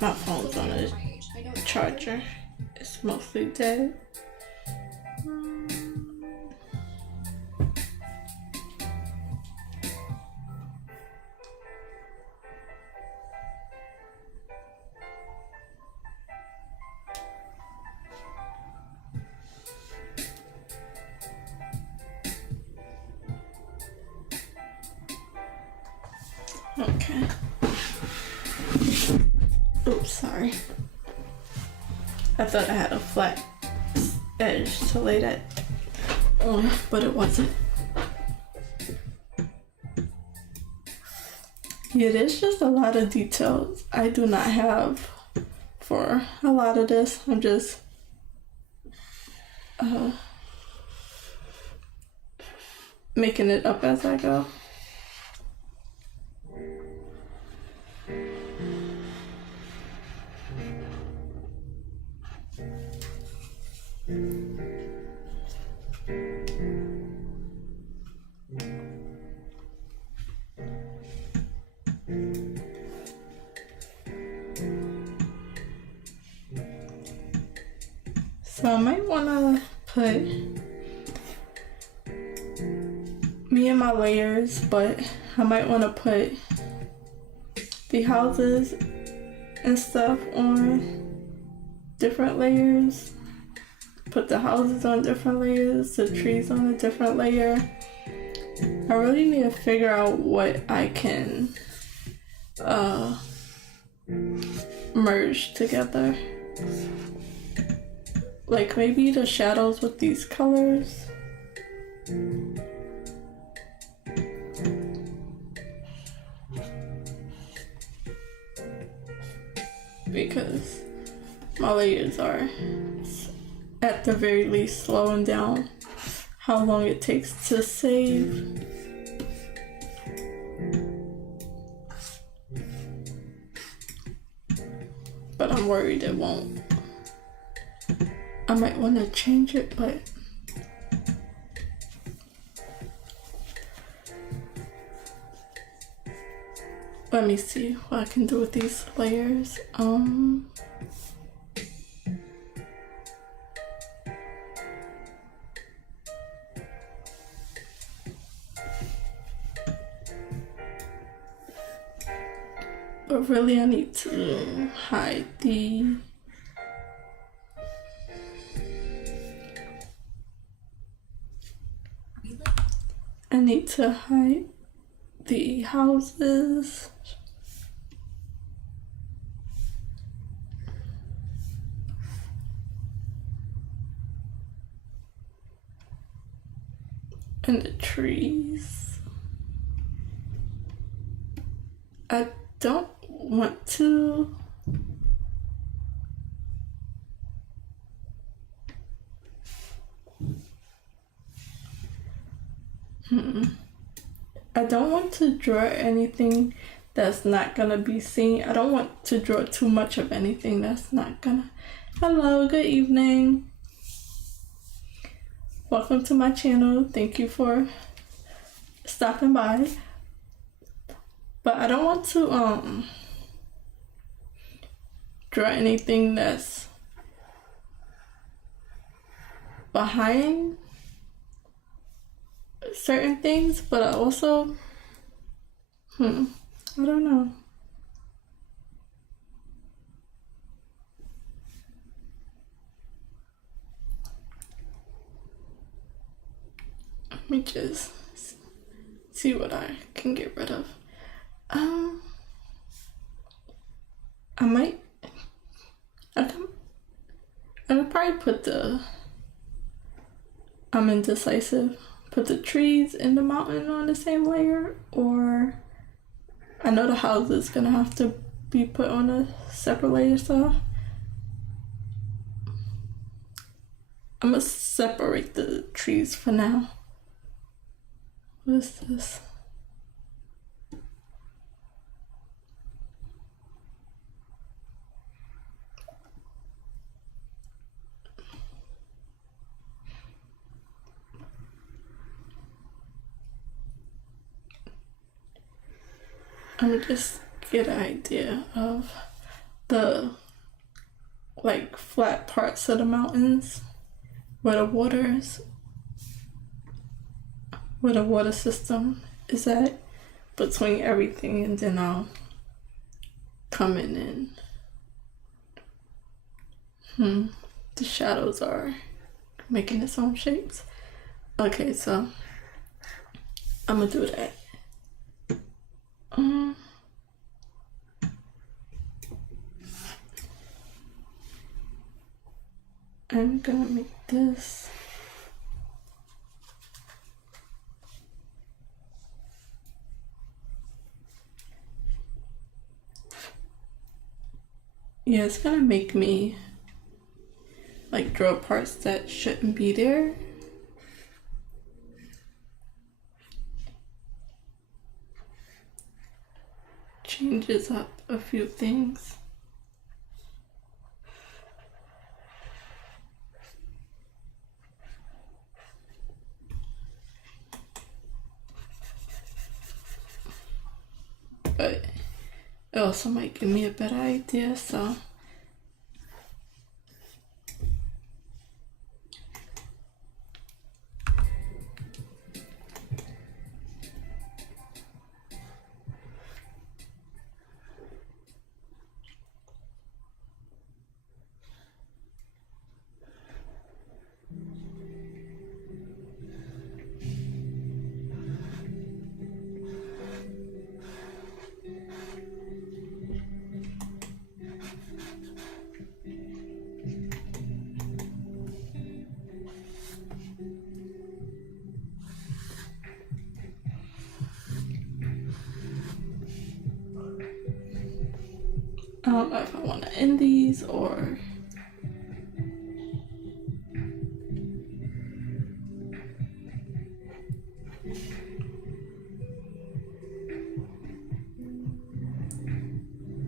My phone's on a charger. It's mostly dead. Okay. Oops, sorry. I thought I had a flat edge to lay that on, but it wasn't. Yeah, there's just a lot of details I do not have for a lot of this. I'm just making it up as I go. So I might want to put me and my layers, but I might want to put the houses and stuff on different layers. Put the houses on different layers, the trees on a different layer. I really need to figure out what I can merge together. Like maybe the shadows with these colors. Because my layers are at the very least slowing down how long it takes to save. But I'm worried it won't. I might want to change it, but let me see what I can do with these layers. But really I need to hide the need to hide the houses. And the trees. I don't want to. I don't want to draw anything that's not gonna be seen. I don't want to draw too much of anything that's not gonna. Hello, good evening. Welcome to my channel. Thank you for stopping by. But I don't want to draw anything that's behind certain things, but I also I don't know. Let me just see what I can get rid of. I could probably put I'm indecisive. Put the trees and the mountain on the same layer, or I know the house is gonna have to be put on a separate layer, so I'm gonna separate the trees for now. What is this? I'm gonna just get an idea of the like flat parts of the mountains where the water system is at between everything, and then I'll come in and the shadows are making its own shapes. Okay, so I'm gonna do that. I'm gonna make this it's gonna make me like draw parts that shouldn't be there. Changes up a few things. But it also might give me a better idea, so I don't know if I want to end these or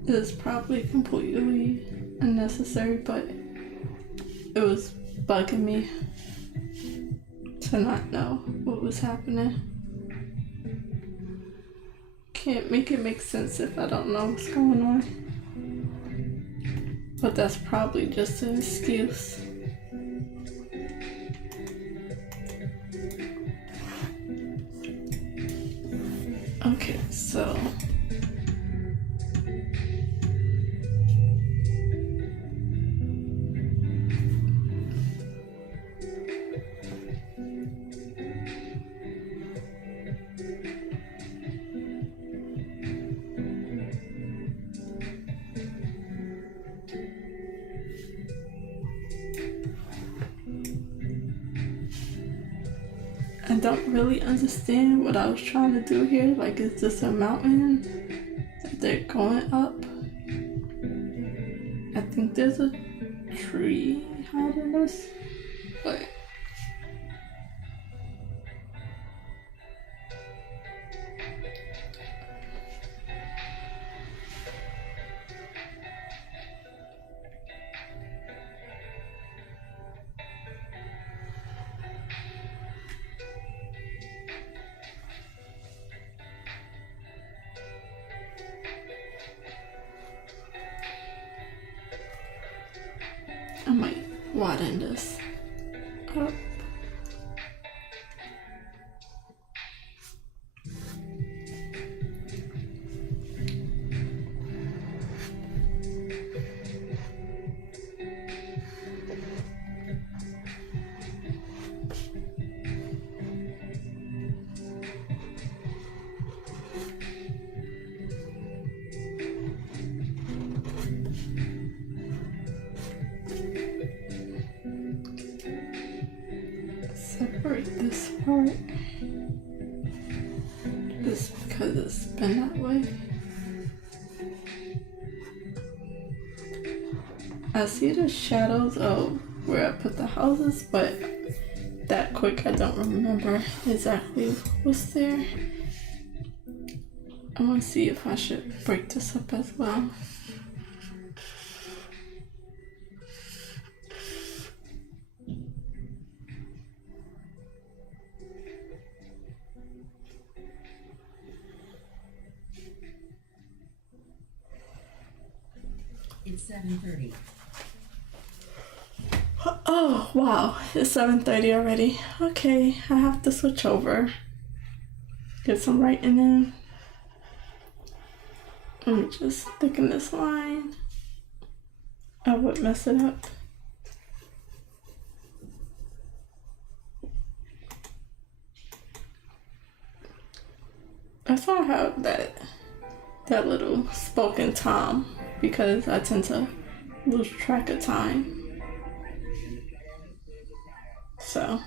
it's probably completely unnecessary, but it was bugging me to not know what was happening. Can't make it make sense if I don't know what's going on. But that's probably just an excuse. Okay, so I don't really understand what I was trying to do here. Like, is this a mountain that they're going up? I think there's a tree hiding this, but I might widen this up. Separate this part just because it's been that way. I see the shadows of where I put the houses, but that quick I don't remember exactly what's there. I want to see if I should break this up as well. It's 7:30. Oh wow, it's 7:30 already. Okay, I have to switch over. Get some writing in. Let me just thicken this line. I would mess it up. I saw I have that little spoken Tom because I tend to lose track of time. So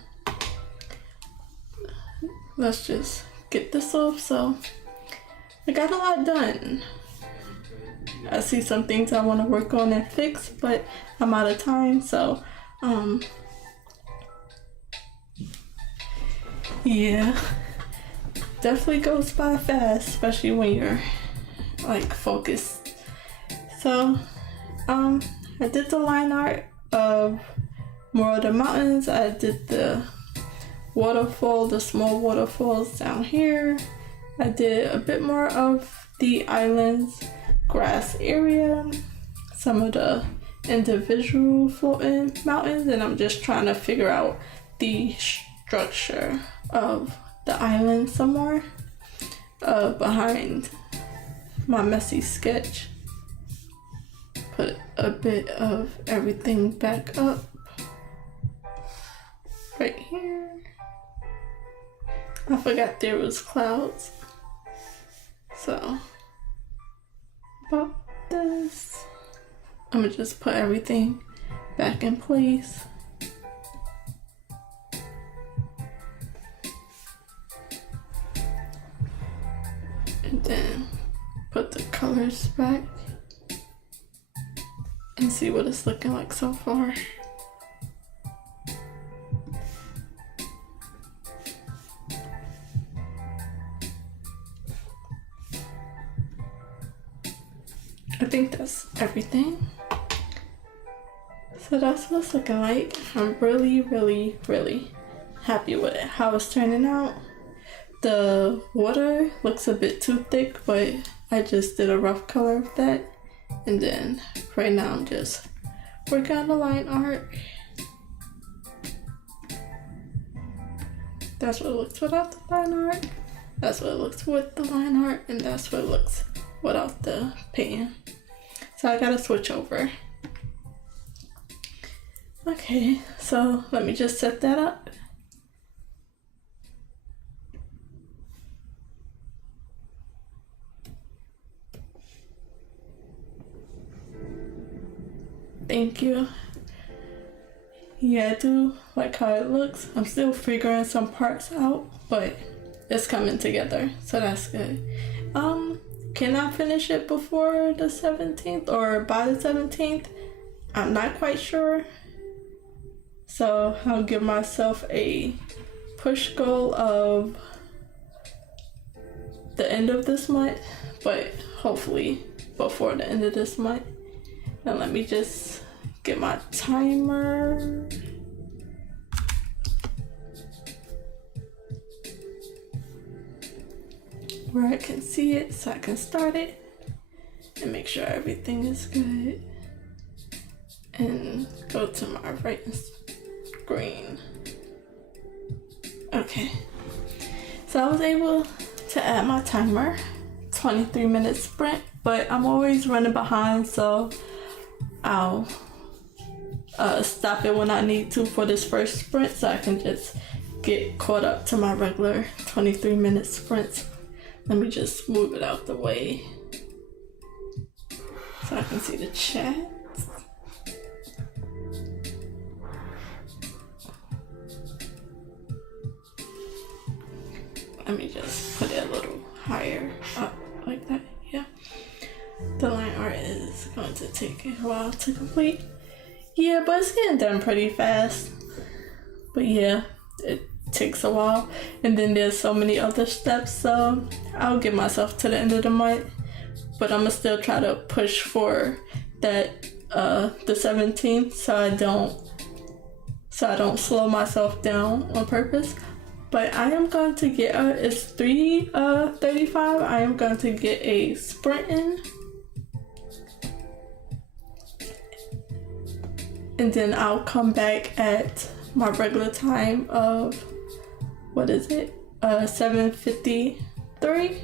let's just get this off. So I got a lot done. I see some things I want to work on and fix, but I'm out of time. So yeah, definitely goes by fast, especially when you're like focused. So I did the line art of more of the mountains. I did the waterfall, the small waterfalls down here. I did a bit more of the islands grass area, some of the individual floating mountains, and I'm just trying to figure out the structure of the island some more behind my messy sketch. Put a bit of everything back up right here. I forgot there was clouds. So about this, I'm gonna just put everything back in place. And then put the colors back and see what it's looking like so far. I think that's everything. So that's what it's looking like. I'm really, really, really happy with it, how it's turning out. The water looks a bit too thick, but I just did a rough color of that. And then right now I'm just working on the line art. That's what it looks without the line art. That's what it looks with the line art. And that's what it looks without the painting. So I gotta switch over. Okay, so let me just set that up. Thank you. yeah, I do like how it looks. I'm still figuring some parts out, but it's coming together, so that's good. Can I finish it before the 17th or by the 17th? I'm not quite sure. So I'll give myself a push goal of the end of this month, but hopefully before the end of this month. And let me just get my timer. Where I can see it so I can start it and make sure everything is good. And go to my writing screen. Okay. So I was able to add my timer, 23-minute sprint, but I'm always running behind, so I'll stop it when I need to for this first sprint so I can just get caught up to my regular 23-minute sprints. Let me just move it out the way so I can see the chat. Let me just put it a little higher up like that. Yeah. The line art is going to take a while to complete. Yeah, but it's getting done pretty fast. But yeah, it takes a while. And then there's so many other steps, so I'll give myself to the end of the month. But I'm gonna still try to push for that the 17th so I don't slow myself down on purpose. But I am going to get it's 3:35. I am going to get a sprint in. And then I'll come back at my regular time of, what is it? 7:53.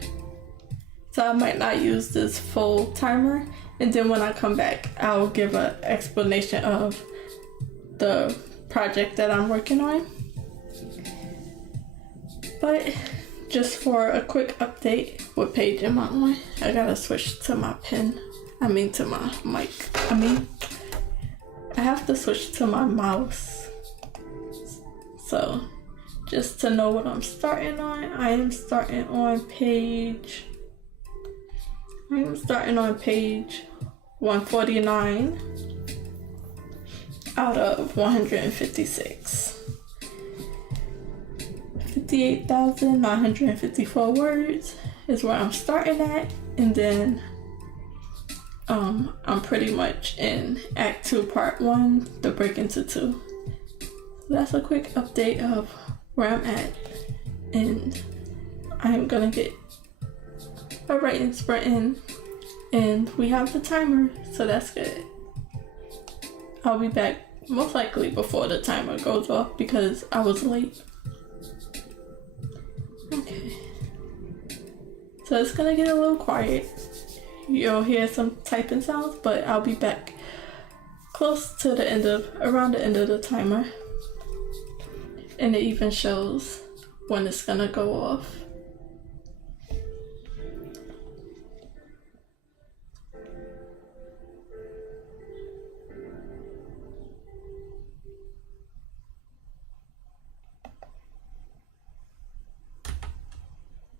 So I might not use this full timer. And then when I come back, I'll give an explanation of the project that I'm working on. But just for a quick update, what page am I on? I gotta switch to my pen. To my mic. I have to switch to my mouse. So, just to know what I'm starting on, I am starting on page 149 out of 156. 58,954 words is where I'm starting at, and then I'm pretty much in Act 2, Part 1, the break into 2. So that's a quick update of where I'm at, and I'm gonna get a writing sprint in, and we have the timer, so that's good. I'll be back most likely before the timer goes off because I was late. Okay, so it's gonna get a little quiet. You'll hear some typing sounds, but I'll be back close to around the end of the timer. And it even shows when it's gonna go off.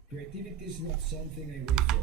Creativity is not something I wait for.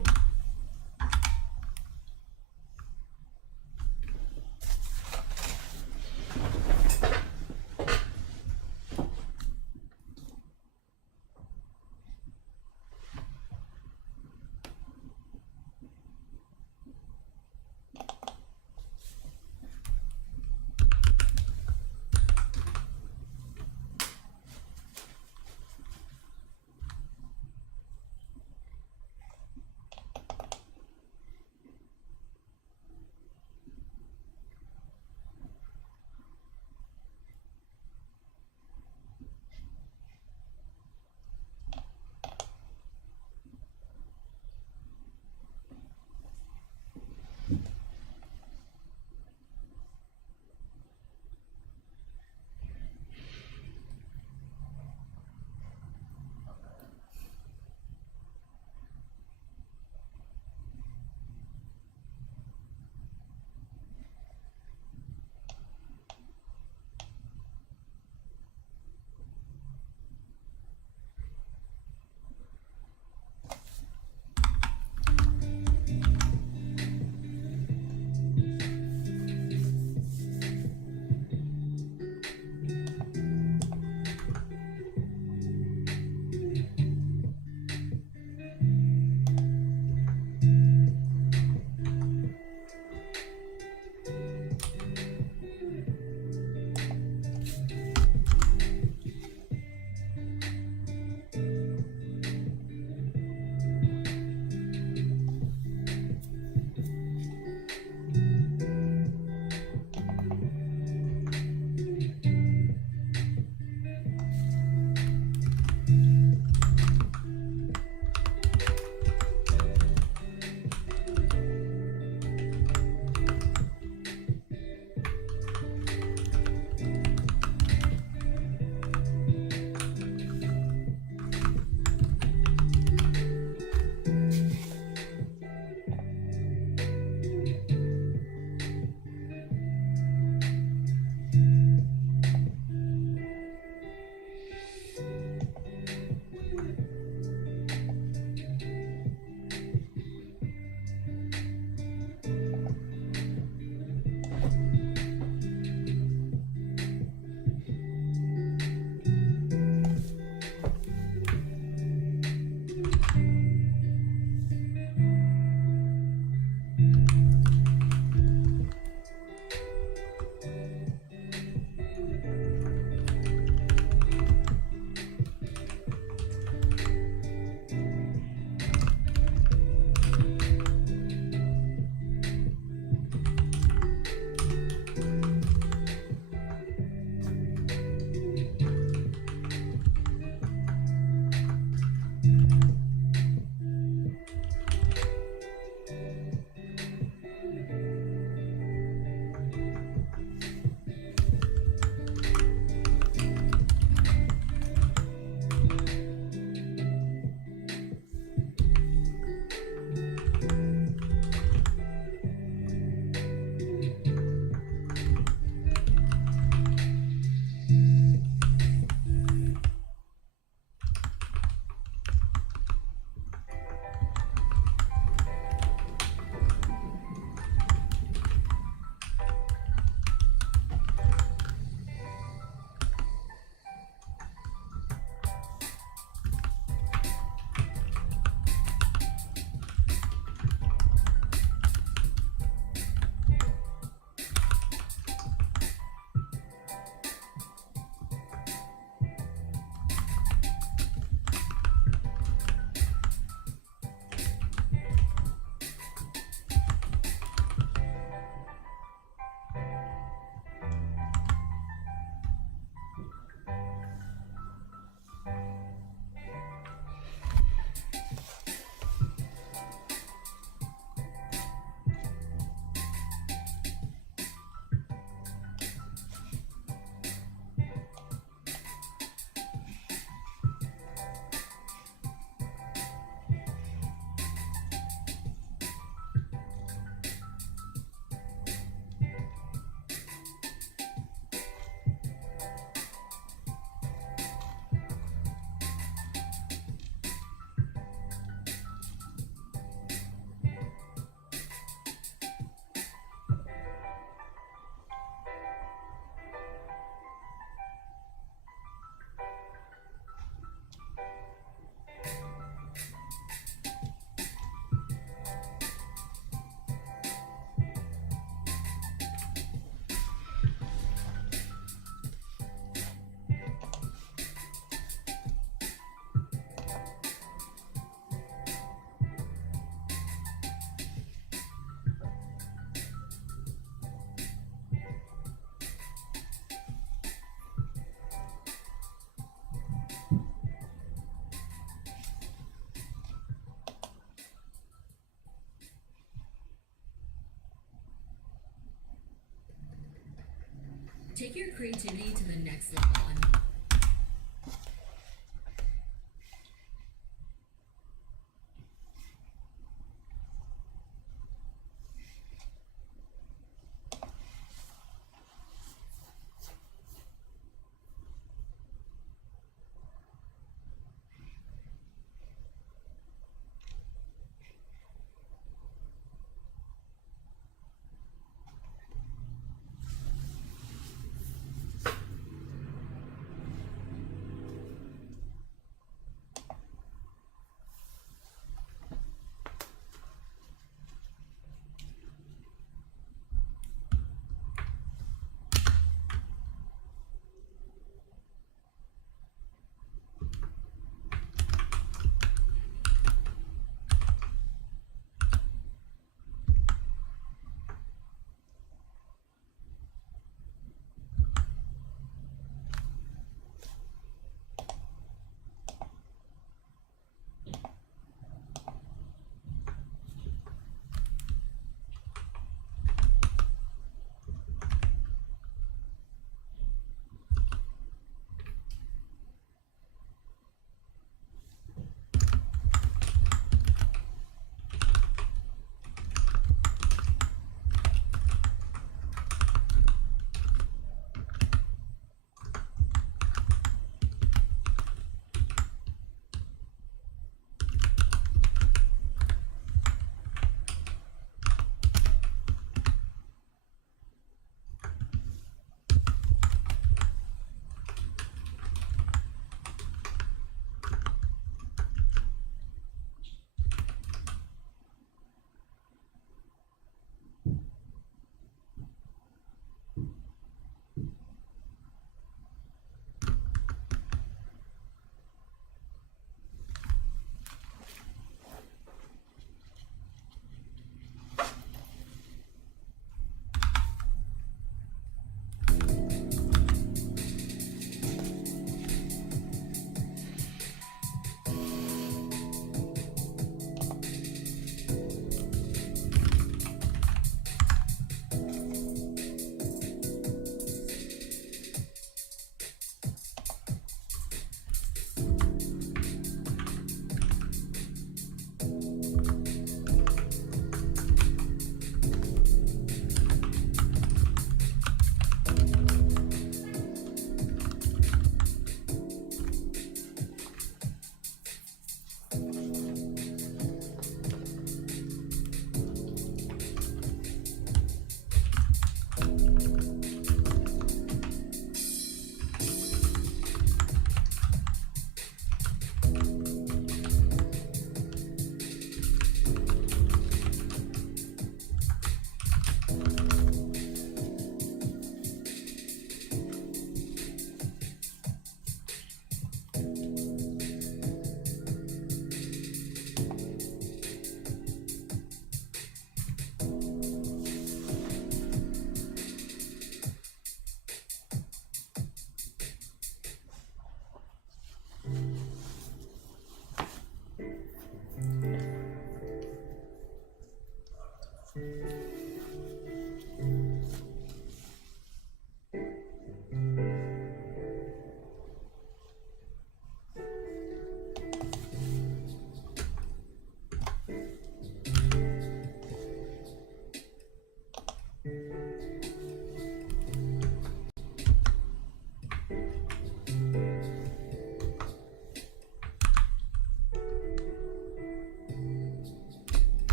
Take your creativity to the next level on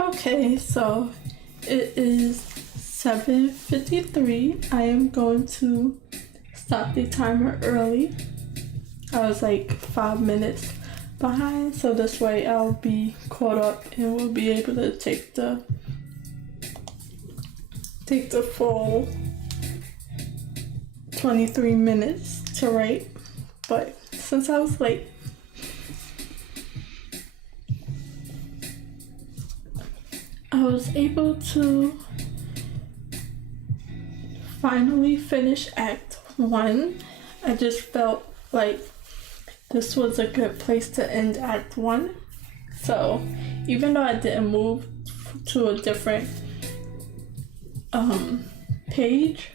Okay, so it is 7:53. I am going to stop the timer early. I was like 5 minutes behind, so this way I'll be caught up and we'll be able to take the full 23 minutes to write. But since I was late, I was able to finally finish Act 1. I just felt like this was a good place to end Act 1. So even though I didn't move to a different page,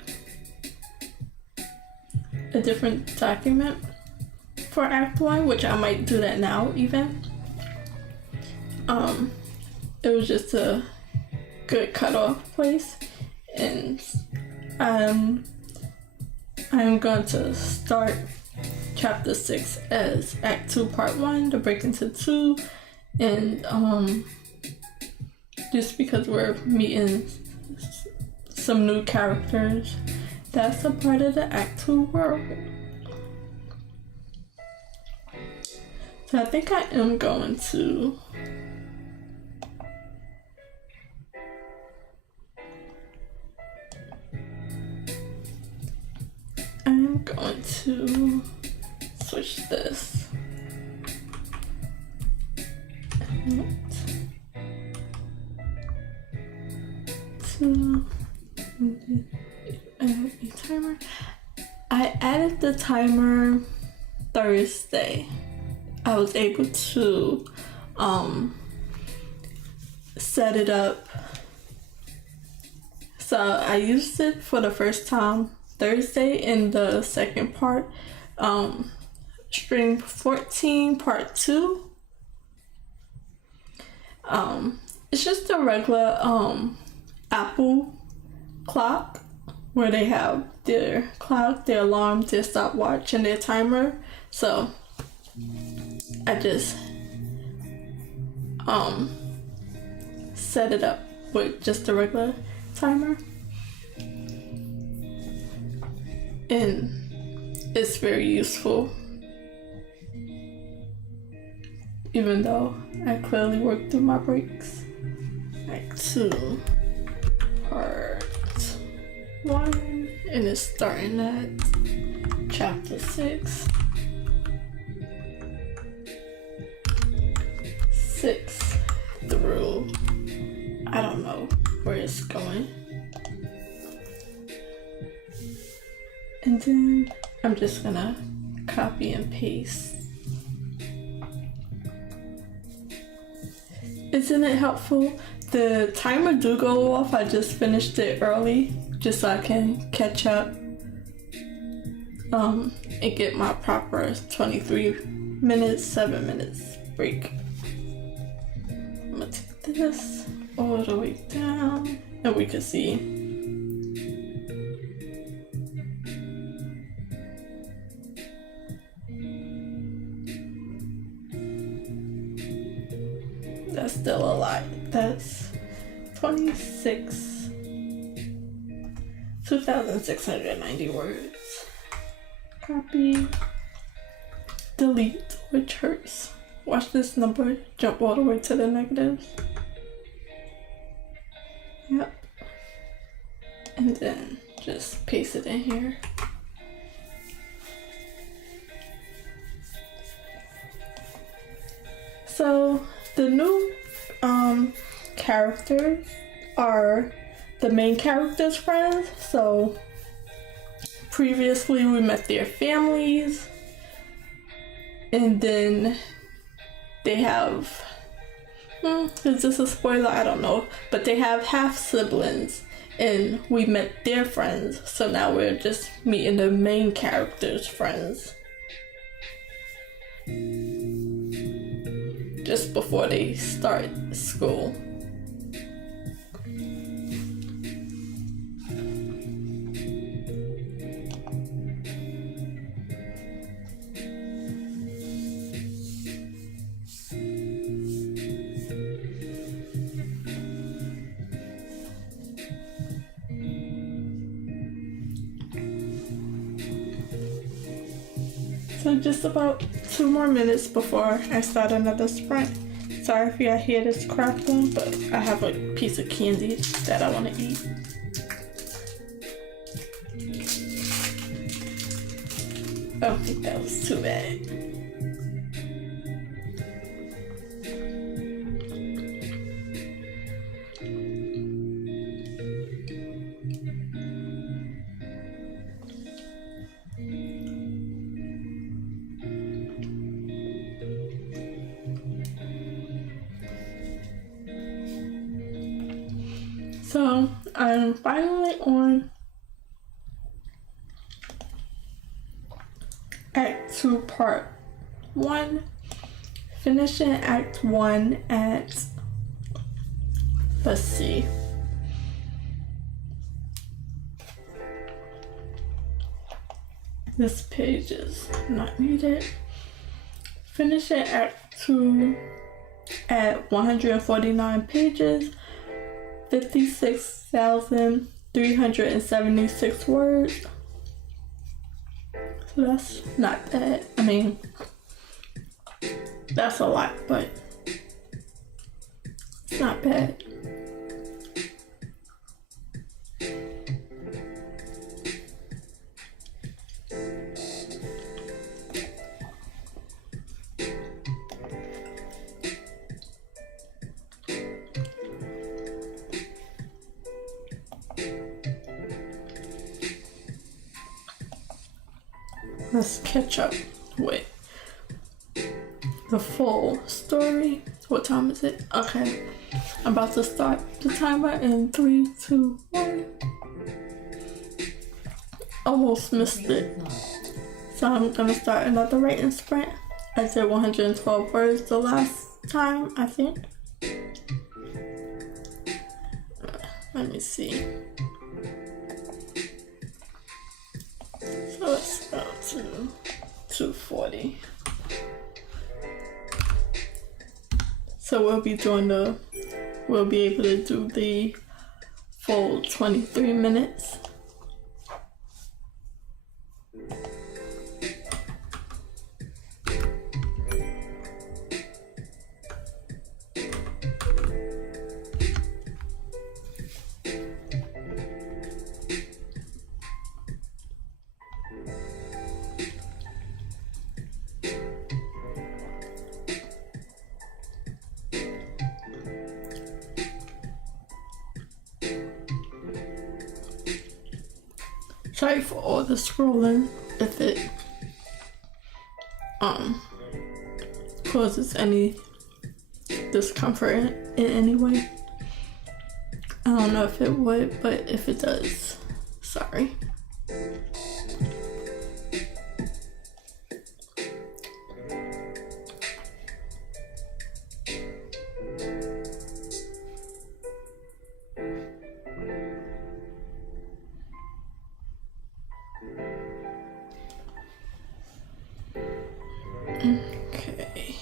a different document for Act 1, which I might do that now even, it was just a good cutoff place, and I'm going to start chapter 6 as Act 2 part 1 to break into 2, and just because we're meeting some new characters, that's a part of the Act 2 world. So I think I am going to switch this to add a timer. I added the timer Thursday. I was able to set it up. So I used it for the first time Thursday in the second part, string 14 part 2. It's just a regular Apple clock where they have their clock, their alarm, their stopwatch, and their timer. So I just set it up with just a regular timer, and it's very useful, even though I clearly worked through my breaks. Act 2 part 1 And it's starting at chapter 6. 6 through, I don't know where it's going. And then I'm just gonna copy and paste. Isn't it helpful? The timer do go off. I just finished it early just so I can catch up and get my proper 23 minutes, 7 minutes break. I'm gonna take this all the way down and we can see. That's still a lot. That's 2,690 words. Copy, delete, which hurts. Watch this number jump all the way to the negatives. Yep. And then just paste it in here. So the new characters are the main characters' friends. So previously we met their families, and then they have, is this a spoiler? I don't know, but they have half siblings and we met their friends. So now we're just meeting the main characters' friends just before they start school. So just about 2 more minutes before I start another sprint. Sorry if you hear this crackling, but I have a piece of candy that I want to eat. I don't think that was too bad. So I'm finally on Act 2 Part 1, finishing Act 1 at, let's see, this page is not needed. Finishing Act 2 at 149 pages. 56,376 words. So that's not bad. I mean, that's a lot, but it's not bad. Let's catch up with the full story. What time is it? Okay. I'm about to start the timer in 3, 2, 1. Almost missed it. So I'm gonna start another writing sprint. I did 112 words the last time, I think. Let me see. So let's go to 240. So we'll be able to do the full 23 minutes. Sorry for all the scrolling if it causes any discomfort in any way. I don't know if it would, but if it does, sorry. Okay.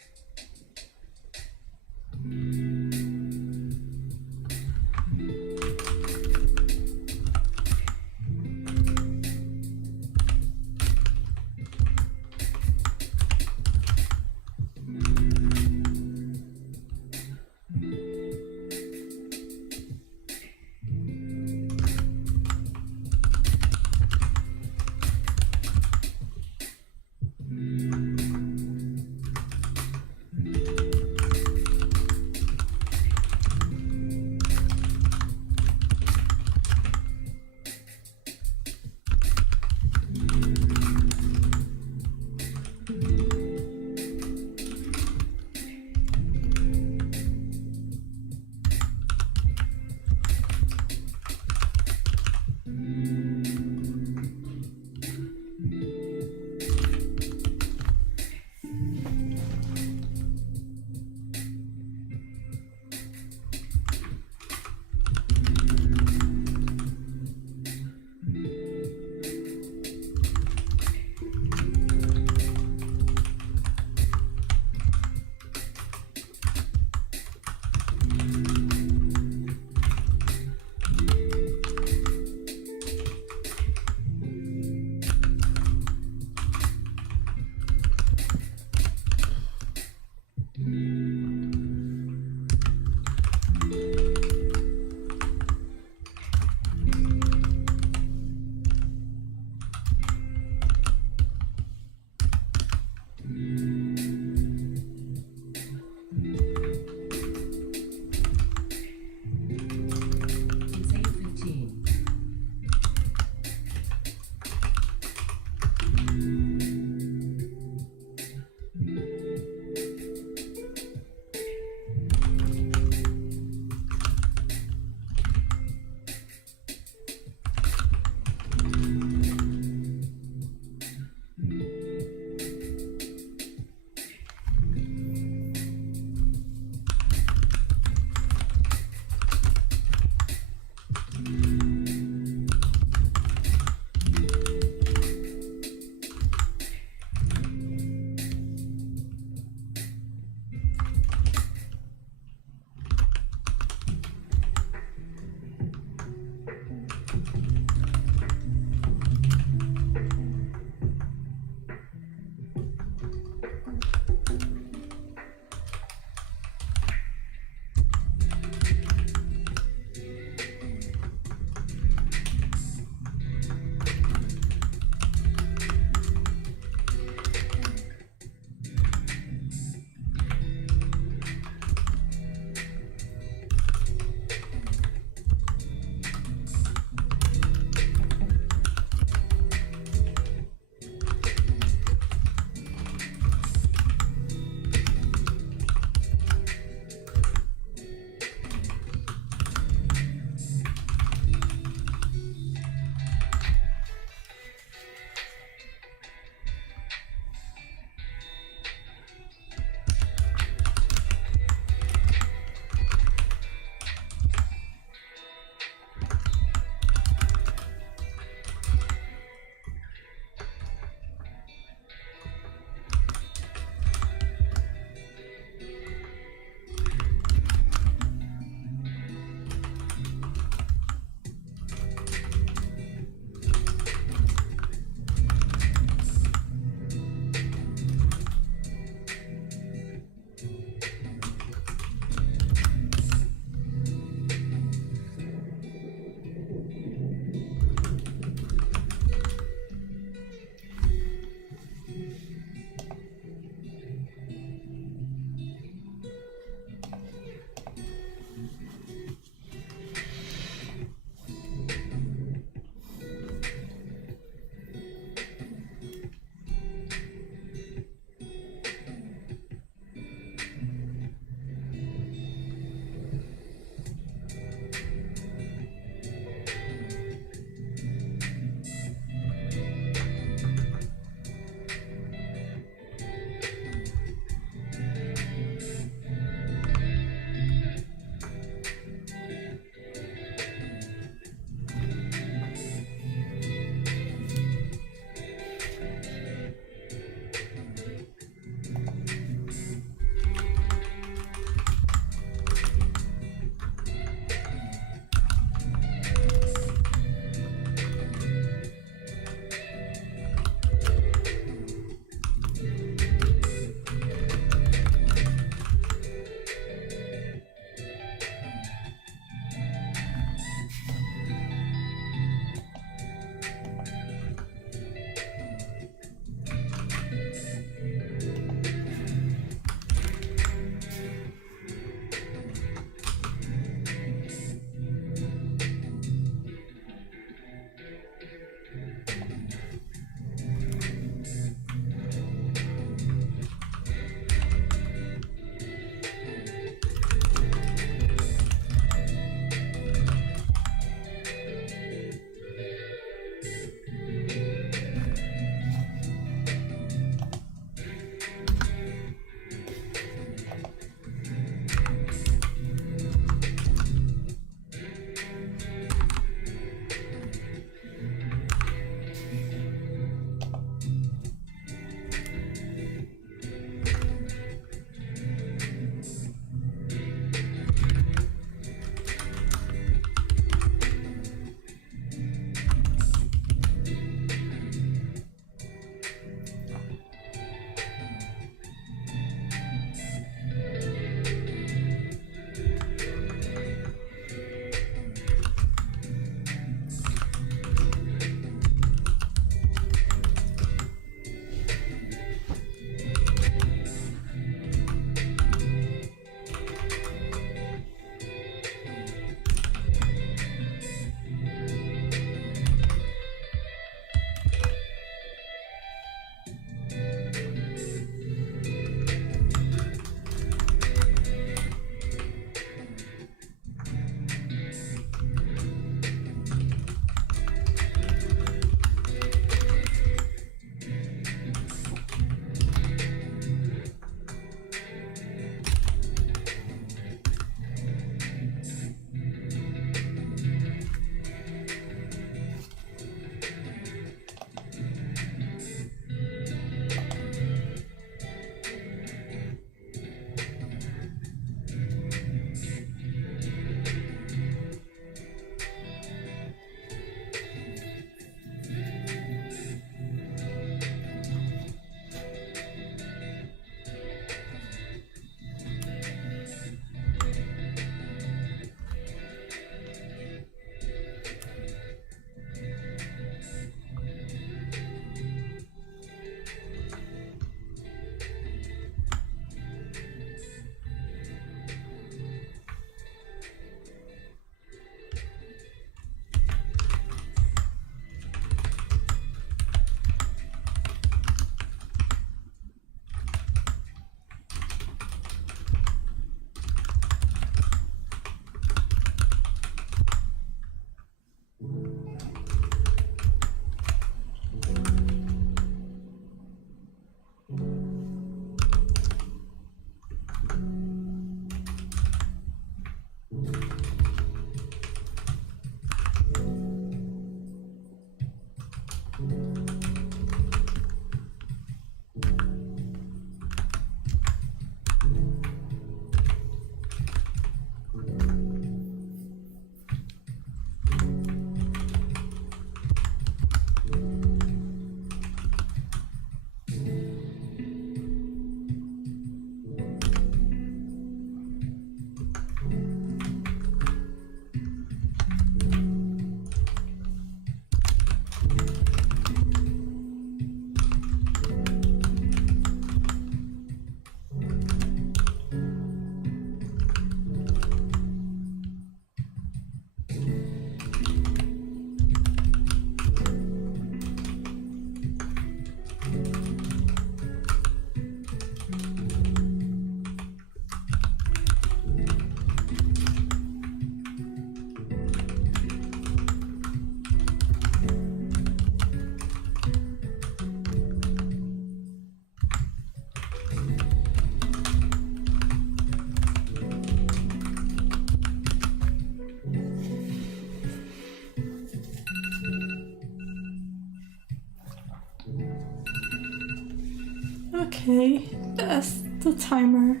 Okay, that's the timer.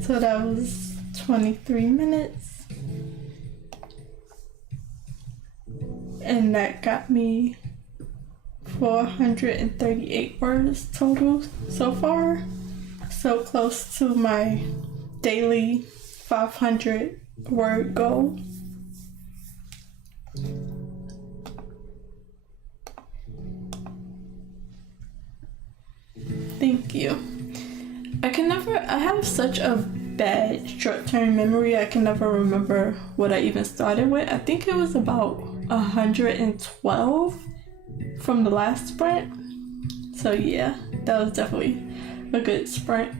So that was 23 minutes. And that got me 438 words total so far. So close to my daily 500 word goal. Thank you. I have such a bad short-term memory. I can never remember what I even started with. I think it was about 112 from the last sprint. So yeah, that was definitely a good sprint.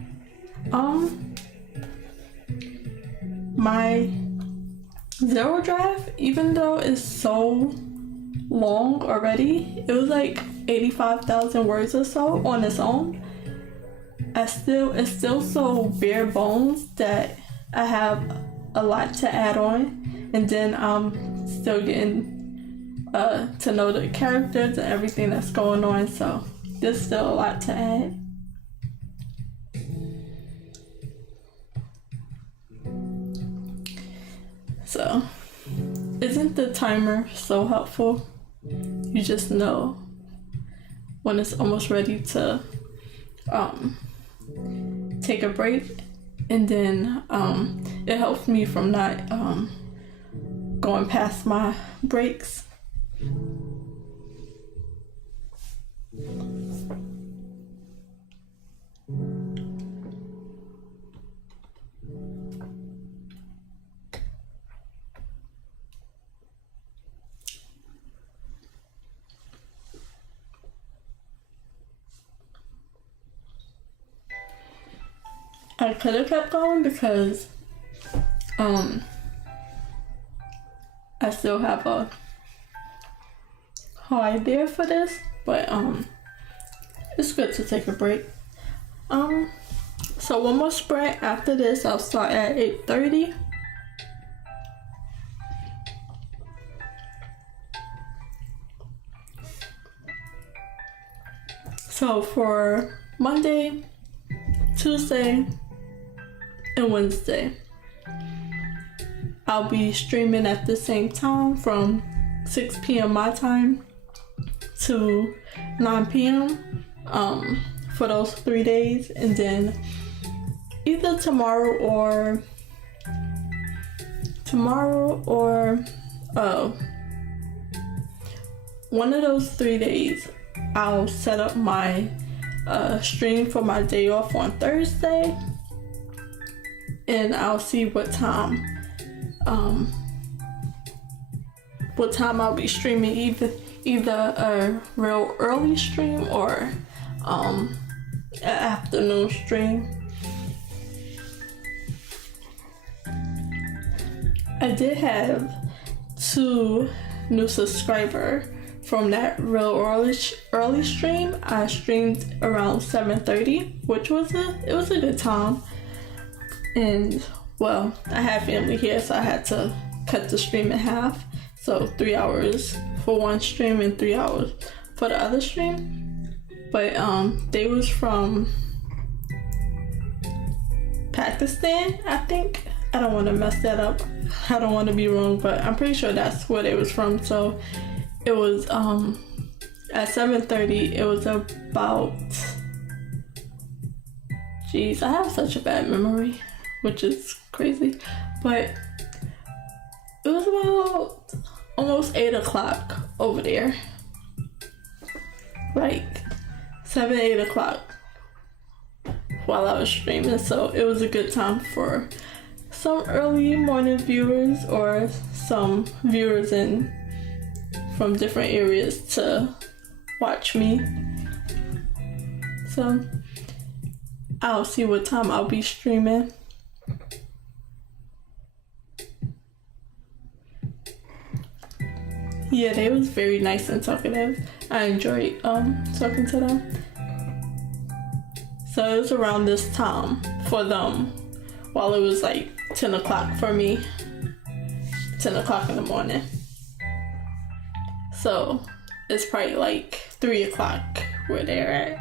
My zero draft, even though it's so long already, it was like 85,000 words or so on its own. It's still so bare bones that I have a lot to add on, and then I'm still getting to know the characters and everything that's going on, so there's still a lot to add. So, isn't the timer so helpful? You just know when it's almost ready to take a break, and then it helps me from not going past my breaks. I could have kept going because I still have a whole idea for this, but it's good to take a break. So one more sprint after this. I'll start at 8:30. So for Monday, Tuesday, and Wednesday, I'll be streaming at the same time from 6 p.m. my time to 9 p.m. For those 3 days, and then either tomorrow or one of those 3 days, I'll set up my stream for my day off on Thursday, and I'll see what time I'll be streaming, either a real early stream or an afternoon stream. I did have 2 new subscribers from that real early stream. I streamed around 7:30, which was a good time. And well, I had family here, so I had to cut the stream in half. So 3 hours for one stream and 3 hours for the other stream. But they was from Pakistan, I think. I don't want to mess that up. I don't want to be wrong, but I'm pretty sure that's where they was from. So it was at 7:30. It was about, jeez, I have such a bad memory, which is crazy, but it was about almost 8 o'clock over there, like 7-8 o'clock while I was streaming. So it was a good time for some early morning viewers or some viewers from different areas to watch me. So I'll see what time I'll be streaming. Yeah, they was very nice and talkative. I enjoyed talking to them. So it was around this time for them, while it was like 10 o'clock for me, 10 o'clock in the morning. So it's probably like 3 o'clock where they're at.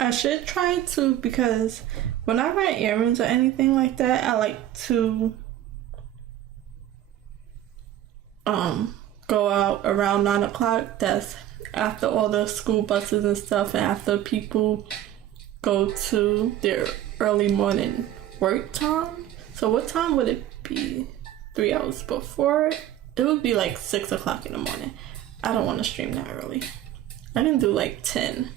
I should try to, because when I run errands or anything like that, I like to go out around 9 o'clock. That's after all the school buses and stuff, and after people go to their early morning work time. So what time would it be? 3 hours before? It would be like 6 o'clock in the morning. I don't want to stream that early. I can do like 10.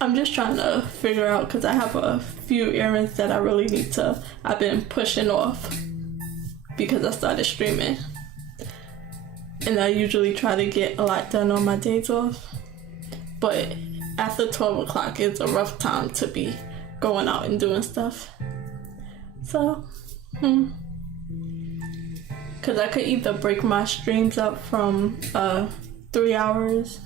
I'm just trying to figure out, because I have a few errands that I really need to, I've been pushing off because I started streaming. And I usually try to get a lot done on my days off. But after 12 o'clock, it's a rough time to be going out and doing stuff. So, because I could either break my streams up from 3 hours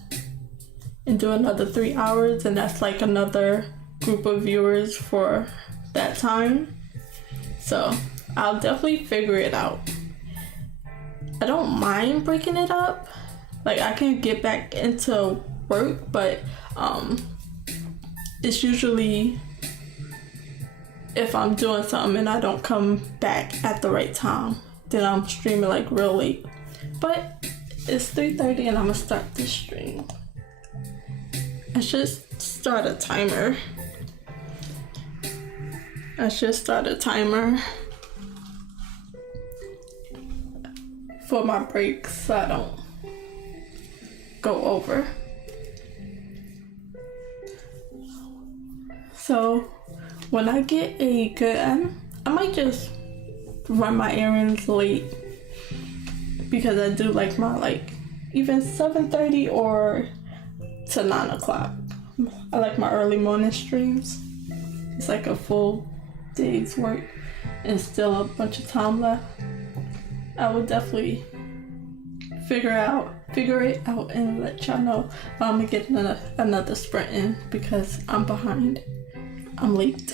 and do another 3 hours, and that's like another group of viewers for that time. So I'll definitely figure it out. I don't mind breaking it up. Like, I can get back into work, but it's usually if I'm doing something and I don't come back at the right time, then I'm streaming like real late. But it's 3:30 and I'm gonna start this stream. I should start a timer. For my breaks so I don't go over. So when I get a good, I might just run my errands late, because I do like my even 7:30 or to 9 o'clock. I like my early morning streams. It's like a full day's work and still a bunch of time left. I would definitely figure it out and let y'all know if I'm gonna get another sprint in, because I'm behind. I'm late.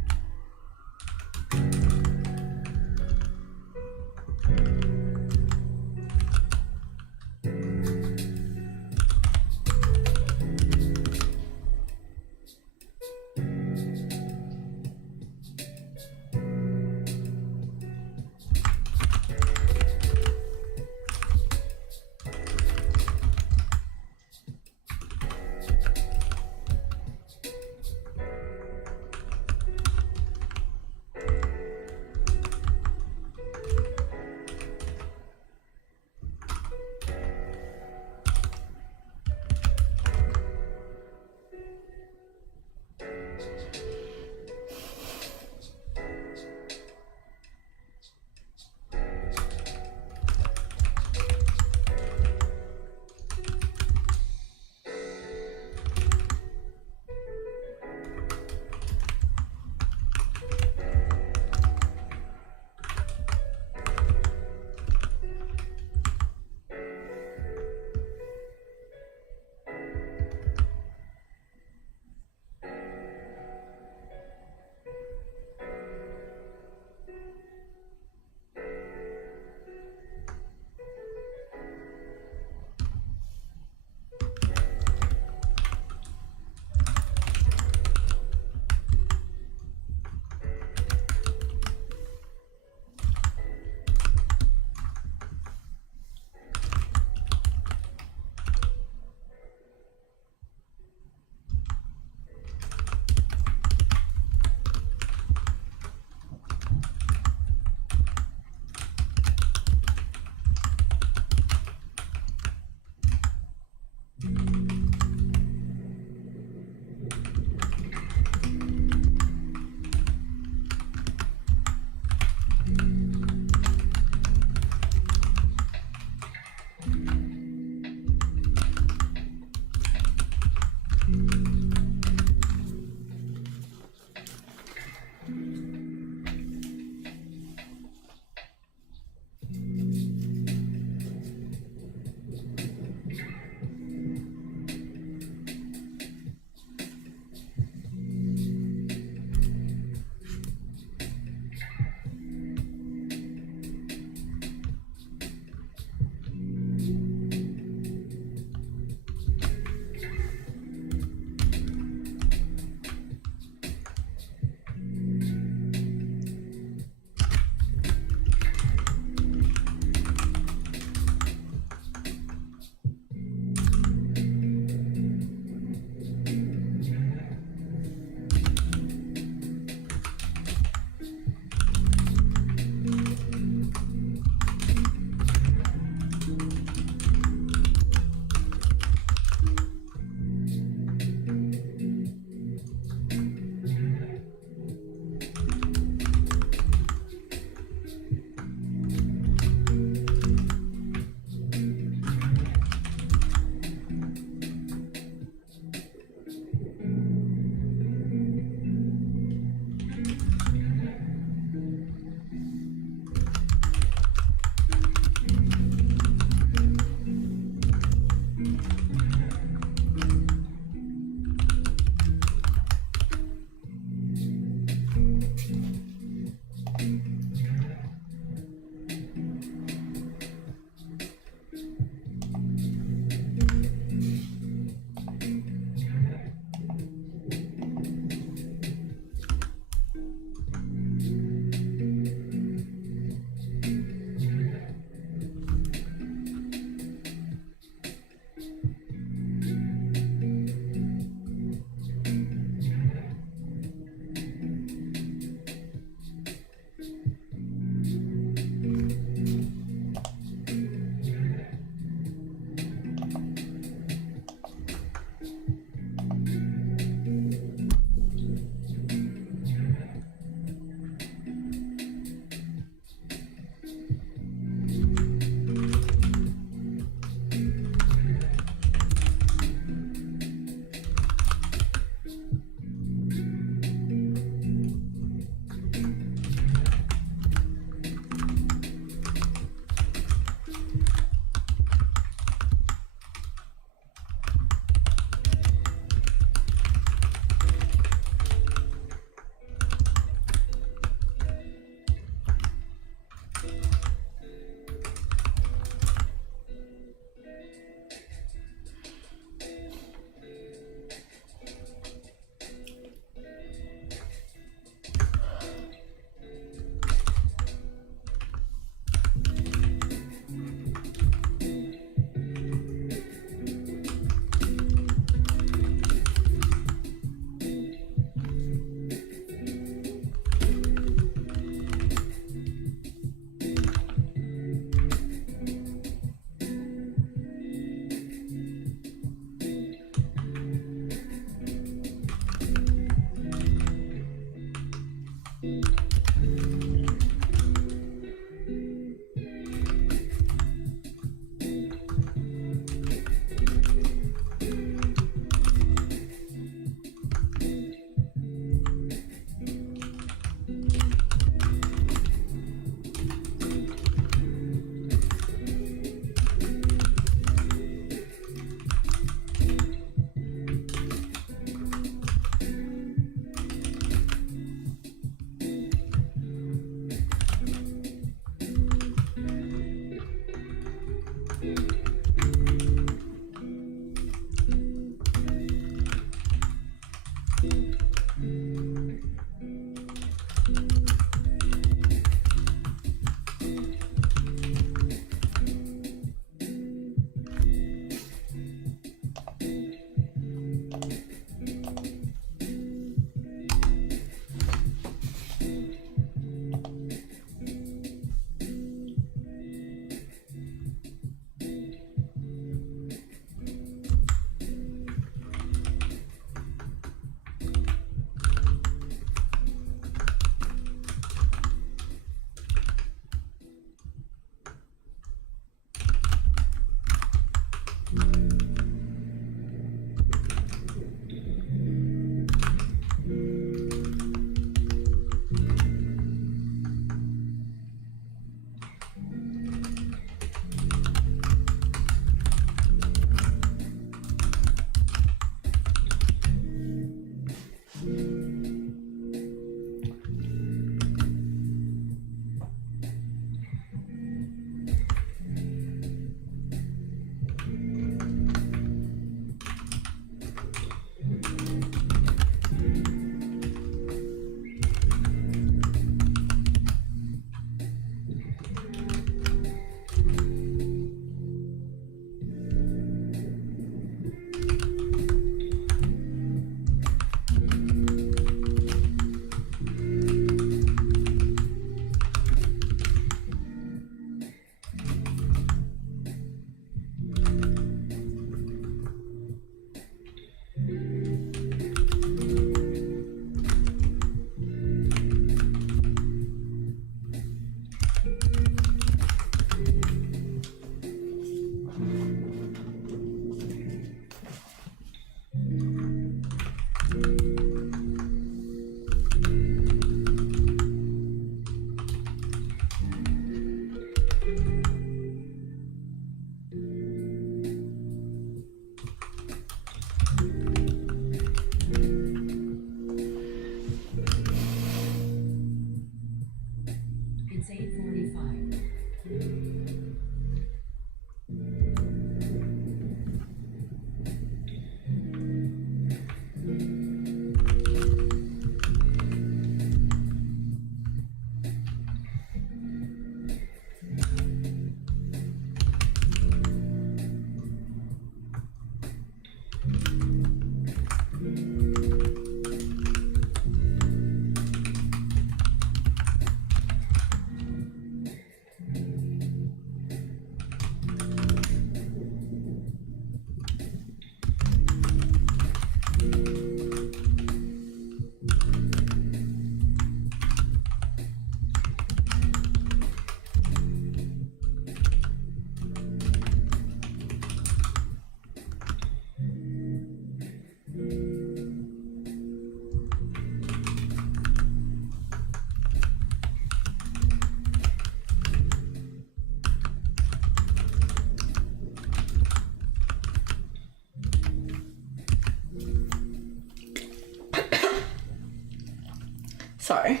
Sorry.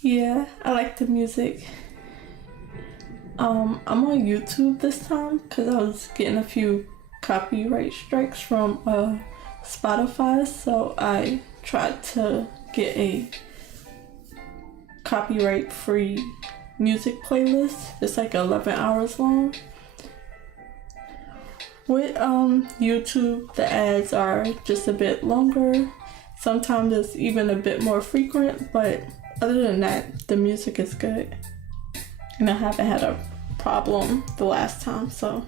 Yeah, I like the music. I'm on YouTube this time because I was getting a few copyright strikes from Spotify, so I tried to get a copyright-free music playlist. It's like 11 hours long. With YouTube, the ads are just a bit longer. Sometimes it's even a bit more frequent, but other than that, the music is good. And I haven't had a problem the last time, so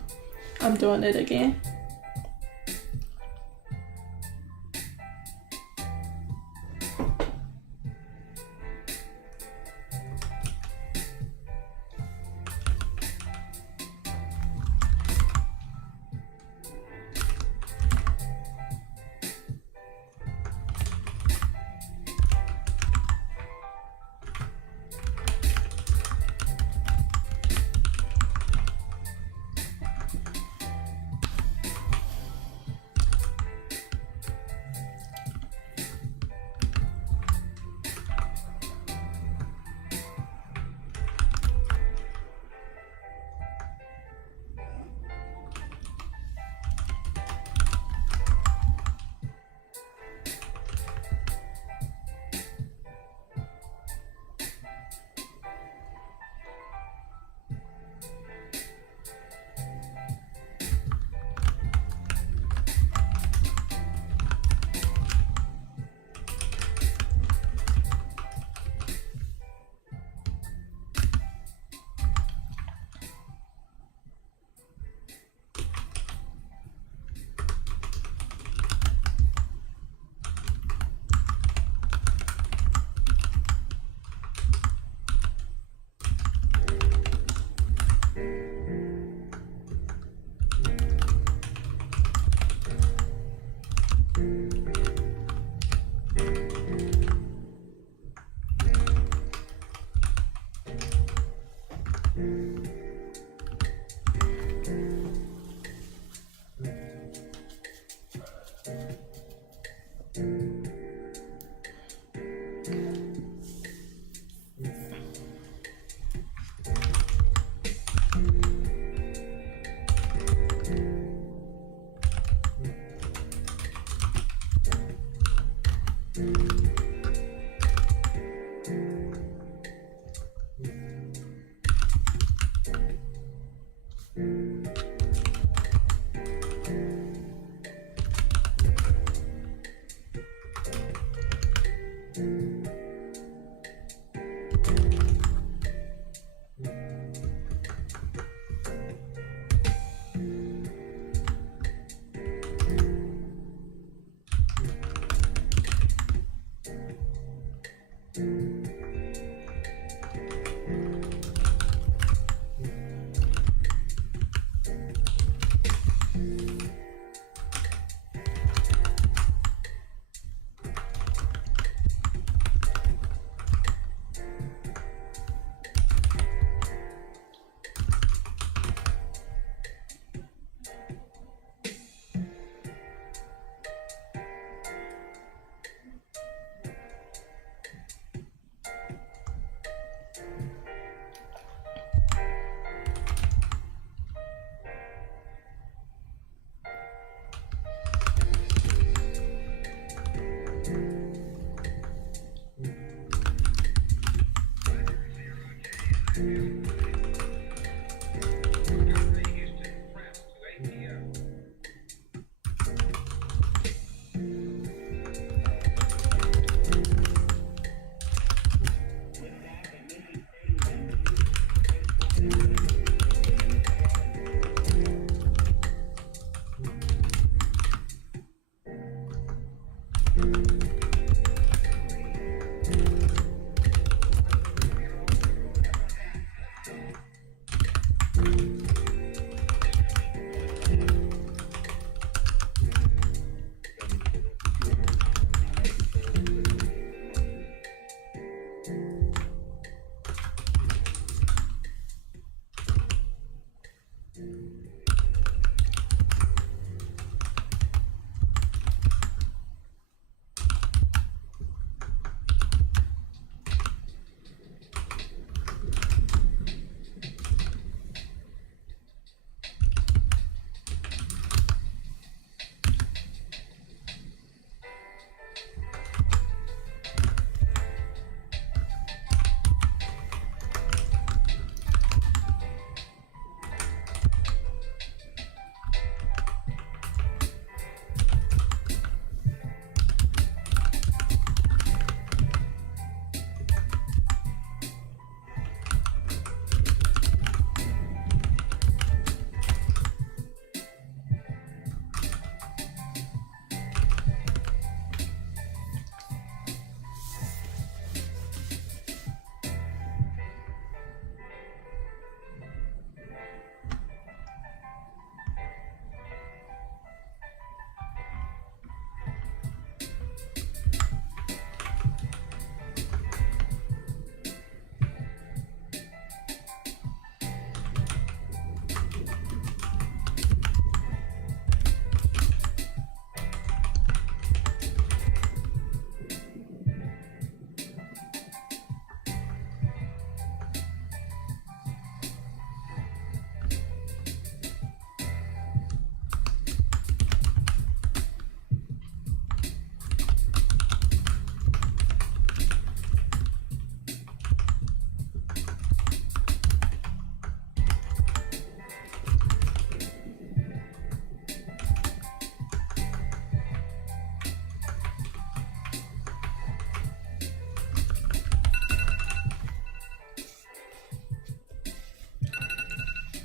I'm doing it again.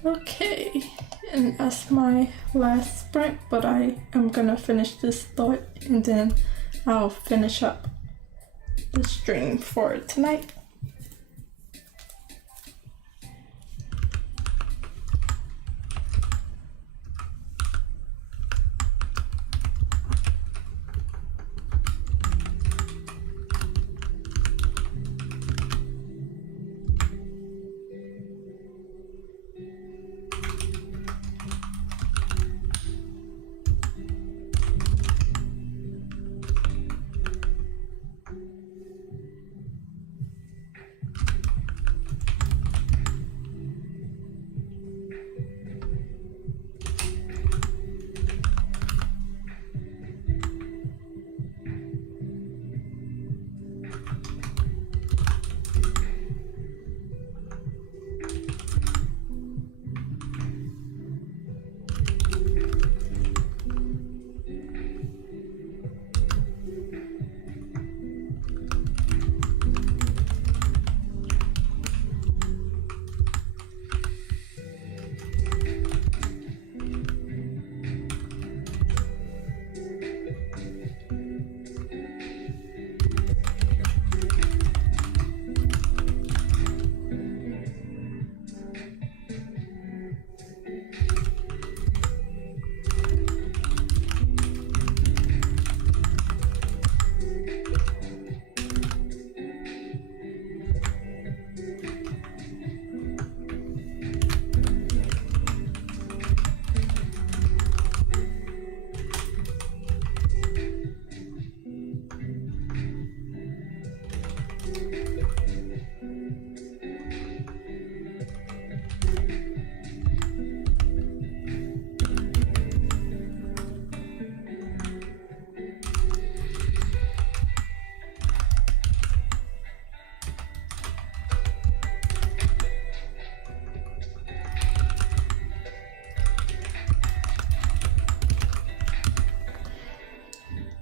Okay, and that's my last sprint, but I am gonna finish this thought and then I'll finish up the stream for tonight.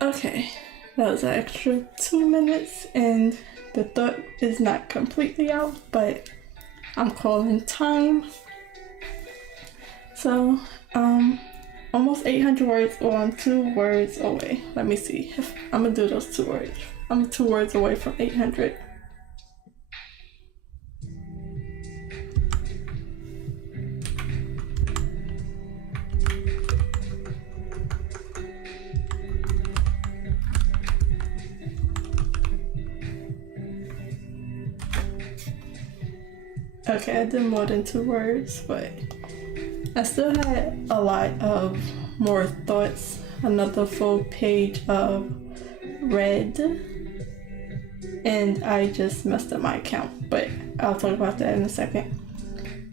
Okay, that was an extra 2 minutes and the thought is not completely out, but I'm calling time. So, almost 800 words, or I'm 2 words away. Let me see if I'm gonna do those 2 words. I'm 2 words away from 800. Okay, I did more than 2 words, but I still had a lot of more thoughts. Another full page of red, and I just messed up my account, but I'll talk about that in a second.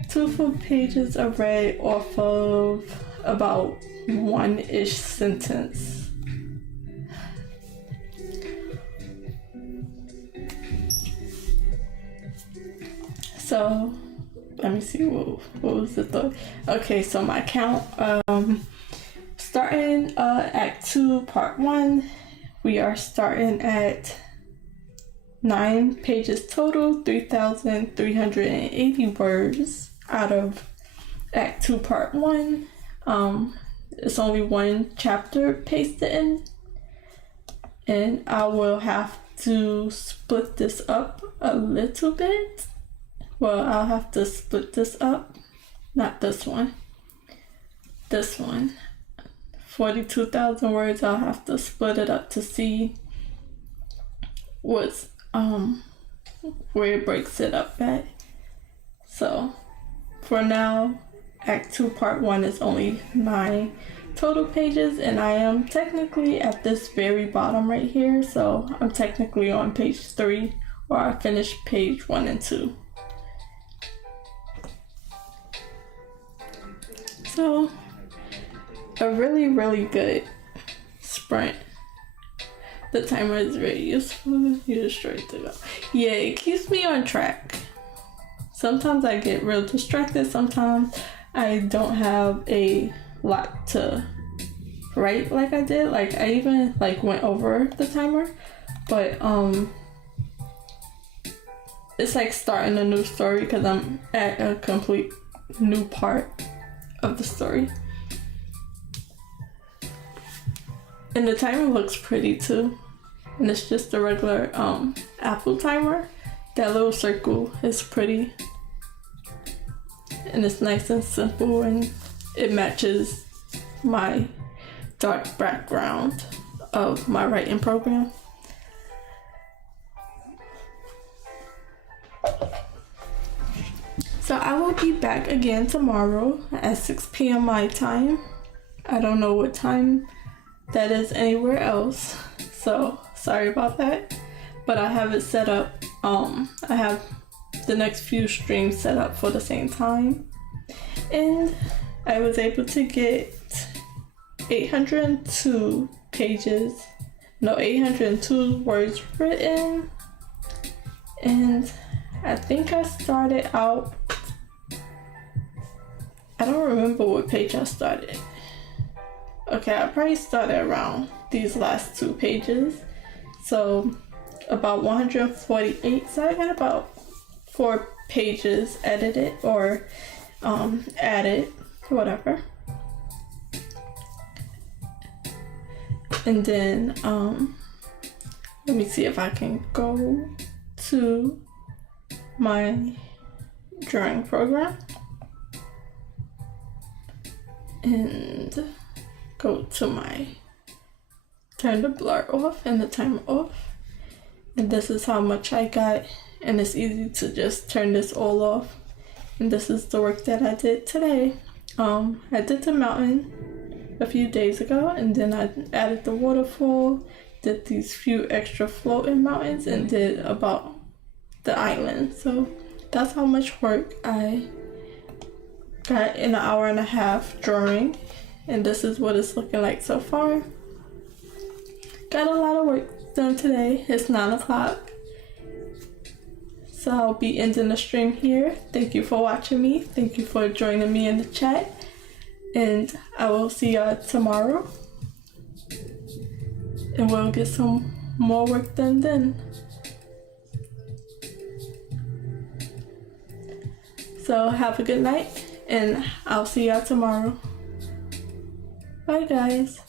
2 full pages of red off of about 1-ish sentence. So, let me see, what was the thought? Okay, so my count, starting Act 2, Part 1, we are starting at 9 pages total, 3,380 words out of Act 2, Part 1. It's only 1 chapter pasted in, and I will have to split this up a little bit. Well, I'll have to split this up. Not this one. This one. 42,000 words. I'll have to split it up to see what's where it breaks it up at. So for now, Act 2 Part 1 is only 9 total pages, and I am technically at this very bottom right here, so I'm technically on page 3, or I finished page 1 and 2. So, a really, really good sprint. The timer is very useful. You just straight to go. Yeah, it keeps me on track. Sometimes I get real distracted. Sometimes I don't have a lot to write like I did. Like I even went over the timer, but it's like starting a new story because I'm at a complete new part of the story. And the timer looks pretty too. And it's just a regular Apple timer. That little circle is pretty. And it's nice and simple, and it matches my dark background of my writing program. So I will be back again tomorrow at 6 p.m. my time. I don't know what time that is anywhere else, so sorry about that. But I have it set up. I have the next few streams set up for the same time. And I was able to get 802 words written. And I think I started out, I don't remember what page I started. Okay, I probably started around these last 2 pages. So about 148, so I got about 4 pages edited or added, whatever. And then let me see if I can go to my drawing program and go to my turn the blur off and the timer off. And this is how much I got, and it's easy to just turn this all off. And this is the work that I did today. I did the mountain a few days ago, and then I added the waterfall, did these few extra floating mountains, and did about the island. So that's how much work I got in an hour and a half drawing, and this is what it's looking like so far. Got a lot of work done today. It's 9 o'clock. So I'll be ending the stream here. Thank you for watching me. Thank you for joining me in the chat. And I will see y'all tomorrow. And we'll get some more work done then. So have a good night, and I'll see y'all tomorrow. Bye guys.